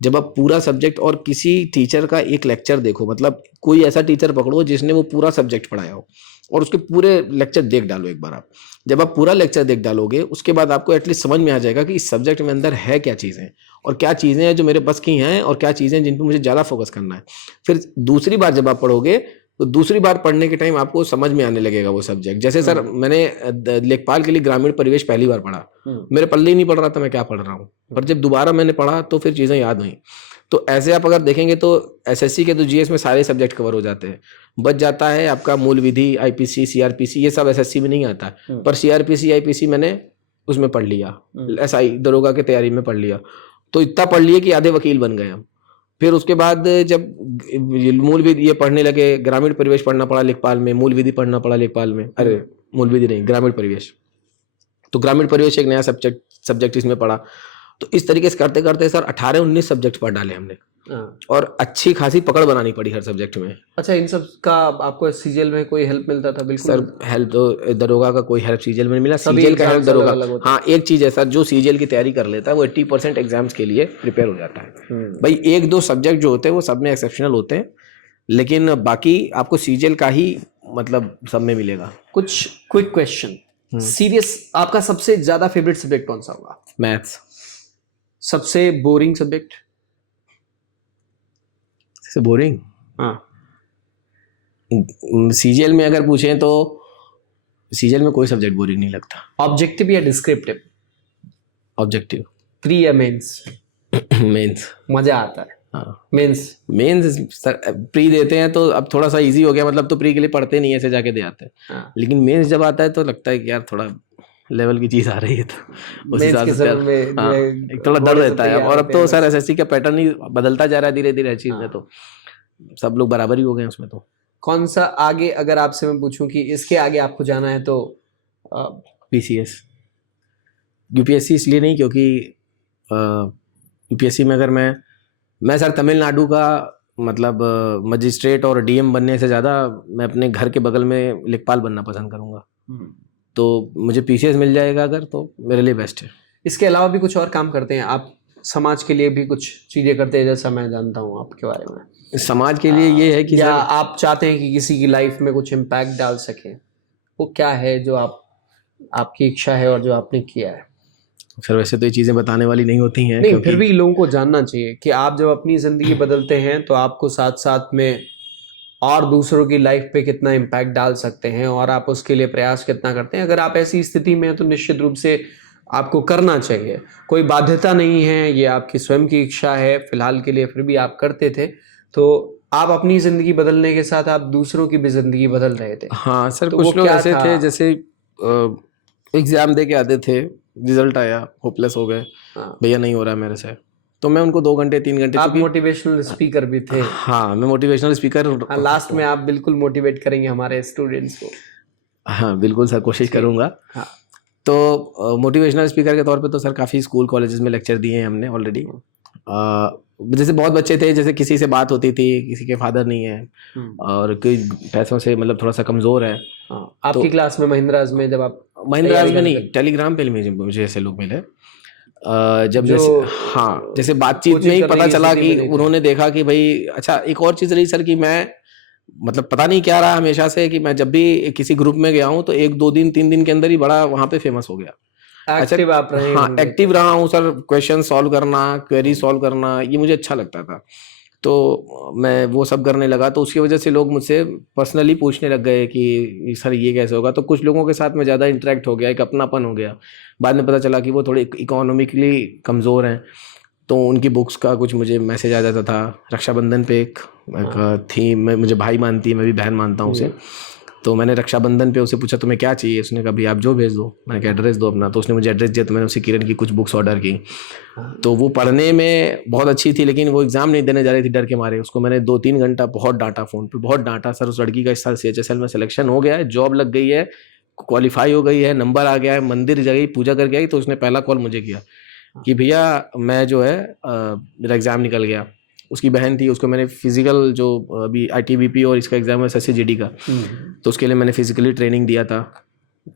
जब आप पूरा सब्जेक्ट, और किसी टीचर का एक लेक्चर देखो, मतलब कोई ऐसा टीचर पकड़ो जिसने वो पूरा सब्जेक्ट पढ़ाया हो, और उसके पूरे लेक्चर देख डालो एक बार आप। जब आप पूरा लेक्चर देख डालोगे, उसके बाद आपको एटलीस्ट समझ में आ जाएगा कि इस सब्जेक्ट में अंदर है क्या चीज़ें, और क्या चीज़ें हैं जो मेरे बस की हैं, और क्या चीज़ें जिन पर मुझे ज़्यादा फोकस करना है। फिर दूसरी बार जब आप पढ़ोगे तो दूसरी बार पढ़ने के टाइम आपको समझ में आने लगेगा वो सब्जेक्ट। जैसे सर, मैंने लेखपाल के लिए ग्रामीण परिवेश पहली बार पढ़ा, मेरे पल्ले ही नहीं पढ़ रहा था मैं क्या पढ़ रहा हूँ, पर जब दोबारा मैंने पढ़ा तो फिर चीज़ें याद हुई। तो ऐसे आप अगर देखेंगे तो एसएससी के तो जीएस में सारे सब्जेक्ट कवर हो जाते हैं, बच जाता है आपका मूल विधि, आईपीसी, सीआरपीसी, ये सब एसएससी में नहीं आता, पर सीआरपीसी आईपीसी मैंने उसमें पढ़ लिया, एसआई दरोगा की तैयारी में पढ़ लिया। तो इतना पढ़ लिया कि आधे वकील बन गए हम। फिर उसके बाद जब मूल विधि ये पढ़ने लगे, ग्रामीण परिवेश पढ़ना पड़ा लेखपाल में, मूल विधि पढ़ना पड़ा लेखपाल में, अरे मूल विधि नहीं, ग्रामीण परिवेश। तो ग्रामीण परिवेश एक नया सब्जेक्ट इसमें पढ़ा। तो इस तरीके से करते करते सर 18-19 सब्जेक्ट पढ़ डाले हमने, और अच्छी खासी पकड़ बनानी पड़ी हर सब्जेक्ट में। अच्छा, इन सब का आपको सीजीएल में कोई हेल्प मिलता था? बिल्कुल सर, हेल्प तो दरोगा का कोई हेल्प सीजीएल में नहीं मिला, सीजीएल का हेल्प दरोगा। हाँ, एक चीज है सर, जो सीजीएल की तैयारी कर लेता है वो 80% एग्जाम्स के लिए प्रिपेयर हो जाता है। भाई 1-2 सब्जेक्ट जो होते हैं वो सब में एक्सेप्शनल होते हैं, लेकिन बाकी आपको सीजीएल का ही मतलब सब में मिलेगा। कुछ क्विक क्वेश्चन, सीरियस, आपका सबसे ज्यादा फेवरेट सब्जेक्ट कौन सा होगा? मैथ्स। सबसे बोरिंग सब्जेक्ट? सबसे बोरिंग, हाँ, सीजीएल में अगर पूछें तो सीजीएल में कोई सब्जेक्ट बोरिंग नहीं लगता। ऑब्जेक्टिव या डिस्क्रिप्टिव? ऑब्जेक्टिव। प्री या मेंस? मेंस। मजा आता है। हाँ, मेंस सर प्री देते हैं तो अब थोड़ा सा इजी हो गया, मतलब तो प्री के लिए पढ़ते नहीं, ऐसे जाके दे आते हैं। हाँ। लेकिन मेंस जब आता है तो लगता है कि यार थोड़ा लेवल की चीज आ रही है, तो उस हिसाब से हाँ, एक थोड़ा डर रहता है। और अब तो सर एसएससी का पैटर्न ही बदलता जा रहा है धीरे धीरे हर चीज में, तो सब लोग बराबर ही हो गए उसमें। तो कौन सा आगे, अगर आपसे मैं पूछूं कि इसके आगे आपको जाना है, तो पीसीएस, यूपीएससी इसलिए नहीं क्योंकि यूपीएससी में अगर मैं सर तमिलनाडु का मतलब मजिस्ट्रेट और डीएम बनने से ज़्यादा मैं अपने घर के बगल में लेखपाल बनना पसंद करूँगा। तो मुझे पीसीएस मिल जाएगा अगर, तो मेरे लिए बेस्ट है। इसके अलावा भी कुछ और काम करते हैं आप? समाज के लिए भी कुछ चीज़ें करते हैं, जैसा मैं जानता हूँ आपके बारे में। समाज के लिए ये है कि या आप चाहते हैं कि किसी की लाइफ में कुछ इम्पैक्ट डाल सके, वो क्या है जो आपकी इच्छा है और जो आपने किया है? सर वैसे तो ये चीज़ें बताने वाली नहीं होती हैं, नहीं, फिर भी लोगों को जानना चाहिए कि आप जब अपनी ज़िंदगी बदलते हैं तो आपको साथ साथ में और दूसरों की लाइफ पे कितना इम्पैक्ट डाल सकते हैं, और आप उसके लिए प्रयास कितना करते हैं। अगर आप ऐसी स्थिति में हैं तो निश्चित रूप से आपको करना चाहिए, कोई बाध्यता नहीं है, ये आपकी स्वयं की इच्छा है फिलहाल के लिए, फिर भी आप करते थे। तो आप अपनी ज़िंदगी बदलने के साथ आप दूसरों की भी ज़िंदगी बदल रहे थे। हाँ सर, तो कुछ लोग ऐसे था? थे जैसे एग्ज़ाम दे के आते थे, रिजल्ट आया, होपलेस हो गए, भैया नहीं हो रहा है मेरे से, तो मैं उनको 2 घंटे 3 घंटे, आप मोटिवेशनल स्पीकर भी थे? हाँ, मैं मोटिवेशनल स्पीकर। हाँ, लास्ट में आप बिल्कुल मोटिवेट करेंगे हमारे स्टूडेंट्स को। हाँ बिल्कुल सर, कोशिश करूँगा। हाँ। तो मोटिवेशनल स्पीकर के तौर पे तो सर काफ़ी स्कूल कॉलेजेस में लेक्चर दिए हैं हमने ऑलरेडी, जैसे बहुत बच्चे थे, जैसे किसी से बात होती थी, किसी के फादर नहीं है और कोई पैसों से मतलब थोड़ा सा कमज़ोर है। आपकी क्लास में महिंद्राज में जब आप महिंद्राज में नहीं, टेलीग्राम पे मुझे ऐसे लोग मिले जब जो जैसे हाँ, जैसे बातचीत में ही कोचिंग पता करने की चला स्थिति कि में नहीं थे। उन्होंने देखा कि भाई अच्छा, एक और चीज़ रही सर कि मैं मतलब पता नहीं क्या रहा हमेशा से कि मैं जब भी किसी ग्रुप में गया हूँ तो 1 2 दिन 3 दिन के अंदर ही बड़ा वहाँ पे फेमस हो गया। अच्छा, एक्टिव आप रहे हाँ होंगे एक्टिव तो। रहा हूँ सर, क्वेश्चन सॉल्व करना, क्वेरी सॉल्व करना, ये मुझे अच्छा लगता था। तो मैं वो सब करने लगा, तो उसकी वजह से लोग मुझसे पर्सनली पूछने लग गए कि सर ये कैसे होगा। तो कुछ लोगों के साथ मैं ज़्यादा इंटरेक्ट हो गया, एक अपनापन हो गया। बाद में पता चला कि वो थोड़े इकोनॉमिकली कमज़ोर हैं, तो उनकी बुक्स का कुछ मुझे मैसेज आ जाता था। रक्षाबंधन पे एक थी, मैं मुझे भाई मानती है, मैं भी बहन मानता हूँ उसे। तो मैंने रक्षाबंधन पे उसे पूछा तुम्हें क्या चाहिए, उसने कहा भाई आप जो भेज दो। मैंने कहा एड्रेस दो अपना, तो उसने मुझे एड्रेस दिया, तो मैंने उसे किरण की कुछ बुक्स ऑर्डर की। तो वो पढ़ने में बहुत अच्छी थी, लेकिन वो एग्ज़ाम नहीं देने जा रही थी डर के मारे। उसको मैंने 2 3 घंटा बहुत डांटा, फ़ोन पे बहुत डांटा। सर उस लड़की का इस साल CHSL में सिलेक्शन हो गया है, जॉब लग गई है, क्वालिफाई हो गई है, नंबर आ गया है, मंदिर गई, पूजा करके आई। तो उसने पहला कॉल मुझे किया कि भैया मैं जो है मेरा एग्ज़ाम निकल गया। उसकी बहन थी, उसको मैंने फिजिकल जो अभी ITBP और इसका एग्ज़ाम है SSC-GD का, तो उसके लिए मैंने फिजिकली ट्रेनिंग दिया था।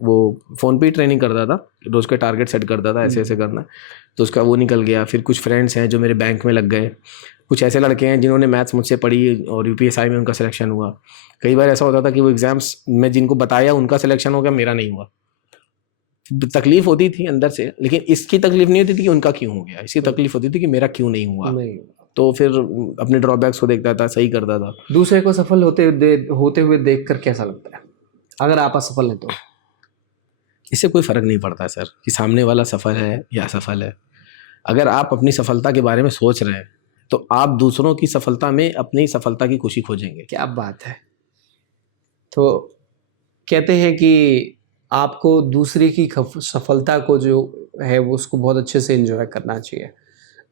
वो फ़ोन पे ही ट्रेनिंग करता था, रोज़ का टारगेट सेट करता था, ऐसे ऐसे करना है। तो उसका वो निकल गया। फिर कुछ फ्रेंड्स हैं जो मेरे बैंक में लग गए। कुछ ऐसे लड़के हैं जिन्होंने मैथ्स मुझसे पढ़ी और UPSI में उनका सिलेक्शन हुआ। कई बार ऐसा होता था कि वो एग्ज़ाम्स में जिनको बताया उनका सिलेक्शन हो गया, मेरा नहीं हुआ। तकलीफ होती थी अंदर से, लेकिन इसकी तकलीफ नहीं होती थी कि उनका क्यों हो गया, इसकी तकलीफ होती थी कि मेरा क्यों नहीं हुआ। तो फिर अपने ड्रॉबैक्स को देखता था, सही करता था। दूसरे को सफल होते हुए देखकर कैसा लगता है, अगर आप असफल हैं तो? इससे कोई फ़र्क नहीं पड़ता सर कि सामने वाला सफल है या असफल है। अगर आप अपनी सफलता के बारे में सोच रहे हैं तो आप दूसरों की सफलता में अपनी सफलता की खुशी खोजेंगे। क्या बात है। तो कहते हैं कि आपको दूसरे की सफलता को जो है वो उसको बहुत अच्छे से एंजॉय करना चाहिए,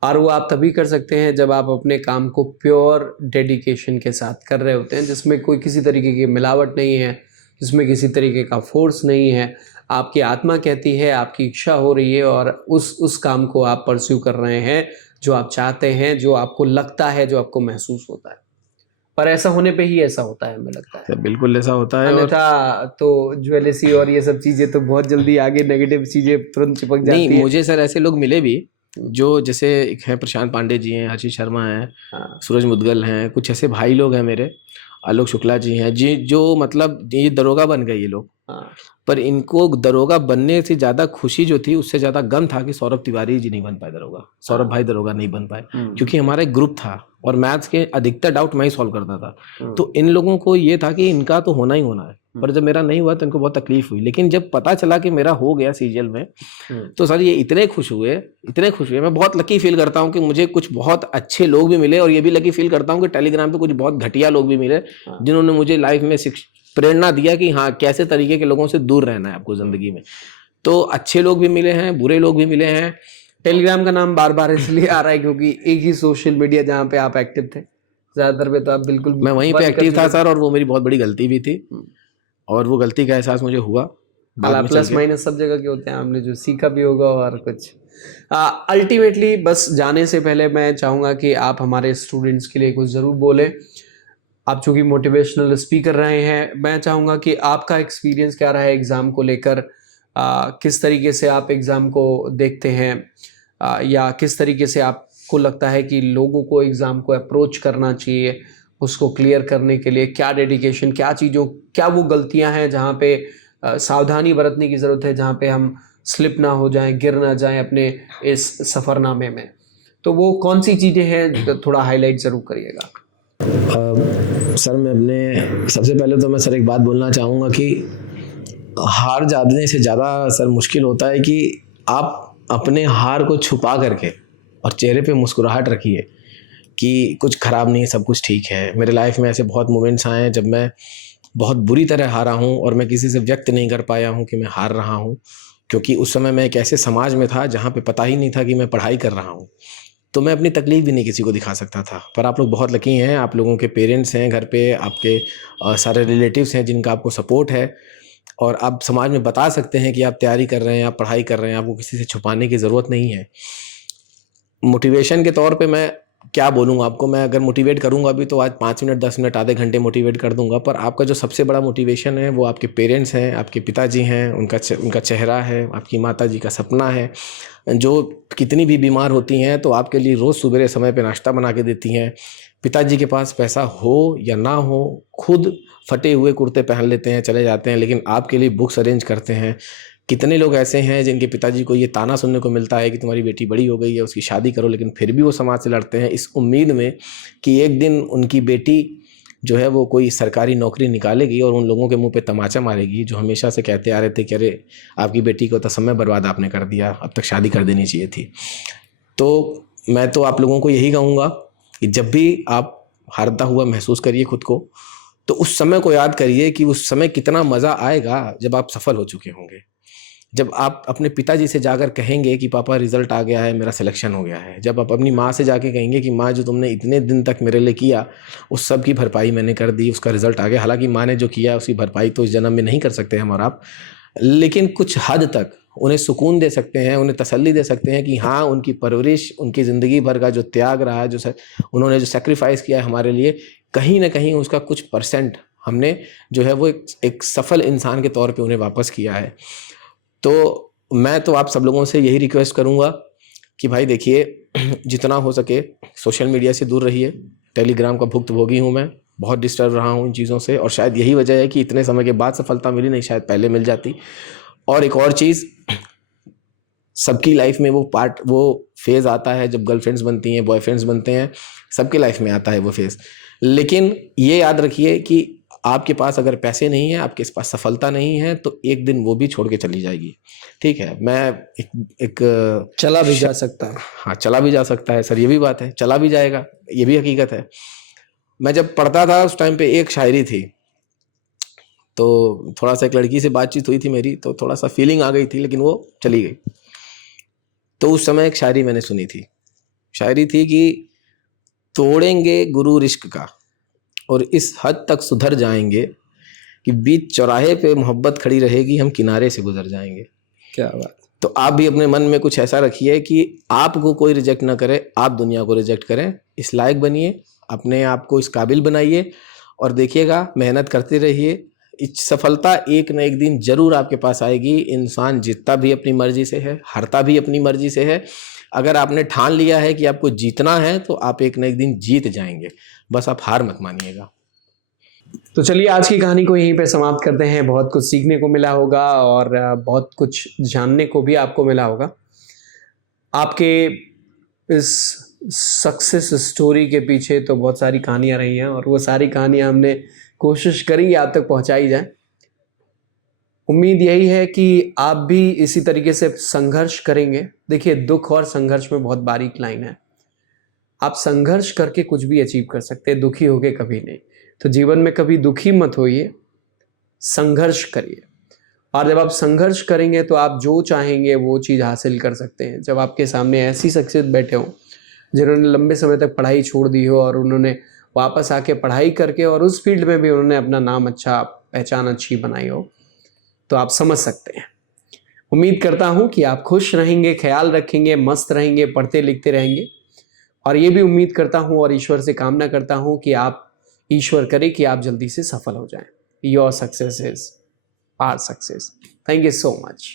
और वो आप तभी कर सकते हैं जब आप अपने काम को प्योर डेडिकेशन के साथ कर रहे होते हैं, जिसमें कोई किसी तरीके की मिलावट नहीं है, जिसमें किसी तरीके का फोर्स नहीं है। आपकी आत्मा कहती है, आपकी इच्छा हो रही है, और उस काम को आप परस्यू कर रहे हैं जो आप चाहते हैं, जो आपको लगता है, जो आपको महसूस होता है। पर ऐसा होने पे ही ऐसा होता है, हमें लगता है। सर बिल्कुल ऐसा होता है। और अन्यथा तो ज्वेलसी और ये सब चीज़ें तो बहुत जल्दी आगे नेगेटिव चीज़ें तुरंत चिपक नहीं, जाती है। मुझे सर ऐसे लोग मिले भी जो जैसे एक हैं प्रशांत पांडे जी हैं, आशीष शर्मा हैं, सूरज मुदगल हैं, कुछ ऐसे भाई लोग हैं मेरे, आलोक शुक्ला जी हैं, जी जो मतलब ये दरोगा बन गए ये लोग। पर इनको दरोगा बनने से ज़्यादा खुशी जो थी, उससे ज़्यादा गम था कि सौरभ तिवारी जी नहीं बन पाए दरोगा, सौरभ भाई दरोगा नहीं बन पाए, क्योंकि हमारा एक ग्रुप था और मैथ्स के अधिकतर डाउट मैं ही सॉल्व करता था। तो इन लोगों को ये था कि इनका तो होना ही होना है, पर जब मेरा नहीं हुआ तो इनको बहुत तकलीफ हुई। लेकिन जब पता चला कि मेरा हो गया सीजीएल में, तो सर ये इतने खुश हुए, इतने खुश हुए। मैं बहुत लकी फील करता हूँ कि मुझे कुछ बहुत अच्छे लोग भी मिले, और ये भी लकी फील करता हूँ कि टेलीग्राम पे कुछ बहुत घटिया लोग भी मिले जिन्होंने मुझे लाइफ में प्रेरणा दिया कि हाँ कैसे तरीके के लोगों से दूर रहना है आपको ज़िंदगी में। तो अच्छे लोग भी मिले हैं, बुरे लोग भी मिले हैं। टेलीग्राम का नाम बार बार इसलिए आ रहा है क्योंकि एक ही सोशल मीडिया जहाँ पे आप एक्टिव थे, ज़्यादातर पे तो आप बिल्कुल मैं वहीं पे एक्टिव था सर, और वो मेरी बहुत बड़ी गलती भी थी, और वो गलती का एहसास मुझे हुआ बाद में। प्लस माइनस सब जगह के होते हैं, हमने जो सीखा भी होगा और कुछ अल्टीमेटली। बस जाने से पहले मैं चाहूँगा कि आप हमारे स्टूडेंट्स के लिए कुछ ज़रूर बोलें। आप चूँकि मोटिवेशनल स्पीकर रहे हैं, मैं चाहूँगा कि आपका एक्सपीरियंस क्या रहा है एग्ज़ाम को लेकर, किस तरीके से आप एग्ज़ाम को देखते हैं, या किस तरीके से आपको लगता है कि लोगों को एग्ज़ाम को अप्रोच करना चाहिए, उसको क्लियर करने के लिए क्या डेडिकेशन, क्या वो गलतियां हैं जहाँ पे सावधानी बरतने की ज़रूरत है, जहाँ पे हम स्लिप ना हो जाएं, गिर ना जाएं अपने इस सफ़रनामे में। तो वो कौन सी चीज़ें हैं, तो थोड़ा हाईलाइट ज़रूर करिएगा। सर मैं अपने सबसे पहले तो मैं सर एक बात बोलना चाहूँगा कि हार जाने से ज़्यादा सर मुश्किल होता है कि आप अपने हार को छुपा करके और चेहरे पे मुस्कुराहट रखिए कि कुछ ख़राब नहीं है, सब कुछ ठीक है। मेरे लाइफ में ऐसे बहुत मोमेंट्स आए हैं जब मैं बहुत बुरी तरह हारा हूँ और मैं किसी से व्यक्त नहीं कर पाया हूँ कि मैं हार रहा हूँ, क्योंकि उस समय मैं एक ऐसे समाज में था जहाँ पे पता ही नहीं था कि मैं पढ़ाई कर रहा हूँ। तो मैं अपनी तकलीफ भी नहीं किसी को दिखा सकता था। पर आप लोग बहुत लकी हैं, आप लोगों के पेरेंट्स हैं घर पे, आपके सारे रिलेटिव्स हैं जिनका आपको सपोर्ट है, और आप समाज में बता सकते हैं कि आप तैयारी कर रहे हैं, आप पढ़ाई कर रहे हैं, आपको किसी से छुपाने की ज़रूरत नहीं है। मोटिवेशन के तौर पे मैं क्या बोलूँगा आपको, मैं अगर मोटिवेट करूँगा भी तो आज 5 मिनट 10 मिनट आधे घंटे मोटिवेट कर दूंगा, पर आपका जो सबसे बड़ा मोटिवेशन है वो आपके पेरेंट्स हैं, आपके पिताजी हैं, उनका चेहरा है, आपकी माताजी का सपना है, जो कितनी भी बीमार होती हैं तो आपके लिए रोज़ सुबह समय पे नाश्ता बना के देती हैं। पिताजी के पास पैसा हो या ना हो, खुद फटे हुए कुर्ते पहन लेते हैं, चले जाते हैं, लेकिन आपके लिए बुक्स अरेंज करते हैं। कितने लोग ऐसे हैं जिनके पिताजी को ये ताना सुनने को मिलता है कि तुम्हारी बेटी बड़ी हो गई है, उसकी शादी करो, लेकिन फिर भी वो समाज से लड़ते हैं इस उम्मीद में कि एक दिन उनकी बेटी जो है वो कोई सरकारी नौकरी निकालेगी और उन लोगों के मुंह पे तमाचा मारेगी जो हमेशा से कहते आ रहे थे कि अरे आपकी बेटी को तो समय बर्बाद आपने कर दिया, अब तक शादी कर देनी चाहिए थी। तो मैं तो आप लोगों को यही कहूँगा कि जब भी आप हारता हुआ महसूस करिए खुद को, तो उस समय को याद करिए कि उस समय कितना मज़ा आएगा जब आप सफल हो चुके होंगे। जब आप अपने पिताजी से जाकर कहेंगे कि पापा रिज़ल्ट आ गया है, मेरा सिलेक्शन हो गया है। जब आप अपनी माँ से जाके कहेंगे कि माँ जो तुमने इतने दिन तक मेरे लिए किया उस सब की भरपाई मैंने कर दी, उसका रिज़ल्ट आ गया। हालांकि माँ ने जो किया उसकी भरपाई तो इस जन्म में नहीं कर सकते हम और आप, लेकिन कुछ हद तक उन्हें सुकून दे सकते हैं, उन्हें तसल्ली दे सकते हैं कि हाँ उनकी परवरिश, उनकी ज़िंदगी भर का जो त्याग रहा है, उन्होंने जो सेक्रीफाइस किया है हमारे लिए, कहीं ना कहीं उसका कुछ परसेंट हमने जो है वो एक सफल इंसान के तौर पे उन्हें वापस किया है। तो मैं तो आप सब लोगों से यही रिक्वेस्ट करूँगा कि भाई देखिए, जितना हो सके सोशल मीडिया से दूर रहिए। टेलीग्राम का भुक्तभोगी हूँ मैं, बहुत डिस्टर्ब रहा हूँ इन चीज़ों से, और शायद यही वजह है कि इतने समय के बाद सफलता मिली, नहीं शायद पहले मिल जाती। और एक और चीज़, सबकी लाइफ में वो फेज़ आता है जब गर्लफ्रेंड्स बनती हैं, बॉयफ्रेंड्स बनते हैं, सबके लाइफ में आता है वो फेज़। लेकिन ये याद रखिए कि आपके पास अगर पैसे नहीं हैं, आपके पास सफलता नहीं है, तो एक दिन वो भी छोड़ के चली जाएगी। ठीक है, मैं एक चला भी जा सकता है। हाँ, चला भी जा सकता है सर, ये भी बात है, चला भी जाएगा, ये भी हकीकत है। मैं जब पढ़ता था उस टाइम पे एक शायरी थी, तो थोड़ा सा एक लड़की से बातचीत हुई थी मेरी, तो थोड़ा सा फीलिंग आ गई थी, लेकिन वो चली गई। तो उस समय एक शायरी मैंने सुनी थी। शायरी थी कि तोड़ेंगे गुरूर इश्क का और इस हद तक सुधर जाएंगे कि बीच चौराहे पे मोहब्बत खड़ी रहेगी, हम किनारे से गुजर जाएंगे। क्या बात। तो आप भी अपने मन में कुछ ऐसा रखिए कि आपको कोई रिजेक्ट ना करे, आप दुनिया को रिजेक्ट करें। इस लायक बनिए, अपने आप को इस काबिल बनाइए, और देखिएगा मेहनत करते रहिए, सफलता एक न एक दिन जरूर आपके पास आएगी। इंसान जीतता भी अपनी मर्जी से है, हारता भी अपनी मर्जी से है। अगर आपने ठान लिया है कि आपको जीतना है तो आप एक न एक दिन जीत जाएंगे, बस आप हार मत मानिएगा। तो चलिए आज की कहानी को यहीं पे समाप्त करते हैं। बहुत कुछ सीखने को मिला होगा और बहुत कुछ जानने को भी आपको मिला होगा। आपके इस सक्सेस स्टोरी के पीछे तो बहुत सारी कहानियां रही हैं और वो सारी कहानियां हमने कोशिश करी आप तक पहुंचाई जाए। उम्मीद यही है कि आप भी इसी तरीके से संघर्ष करेंगे। देखिए, दुख और संघर्ष में बहुत बारीक लाइन है। आप संघर्ष करके कुछ भी अचीव कर सकते हैं, दुखी होके कभी नहीं। तो जीवन में कभी दुखी मत होइए, संघर्ष करिए। और जब आप संघर्ष करेंगे तो आप जो चाहेंगे वो चीज़ हासिल कर सकते हैं। जब आपके सामने ऐसी शख्सियत बैठे हों जिन्होंने लंबे समय तक पढ़ाई छोड़ दी हो और उन्होंने वापस आके पढ़ाई करके और उस फील्ड में भी उन्होंने अपना नाम अच्छा, पहचान अच्छी बनाई हो, तो आप समझ सकते हैं। उम्मीद करता हूँ कि आप खुश रहेंगे, ख्याल रखेंगे, मस्त रहेंगे, पढ़ते लिखते रहेंगे। और ये भी उम्मीद करता हूँ और ईश्वर से कामना करता हूँ कि आप, ईश्वर करे कि आप जल्दी से सफल हो जाएं। Your success is our success. Thank you so much.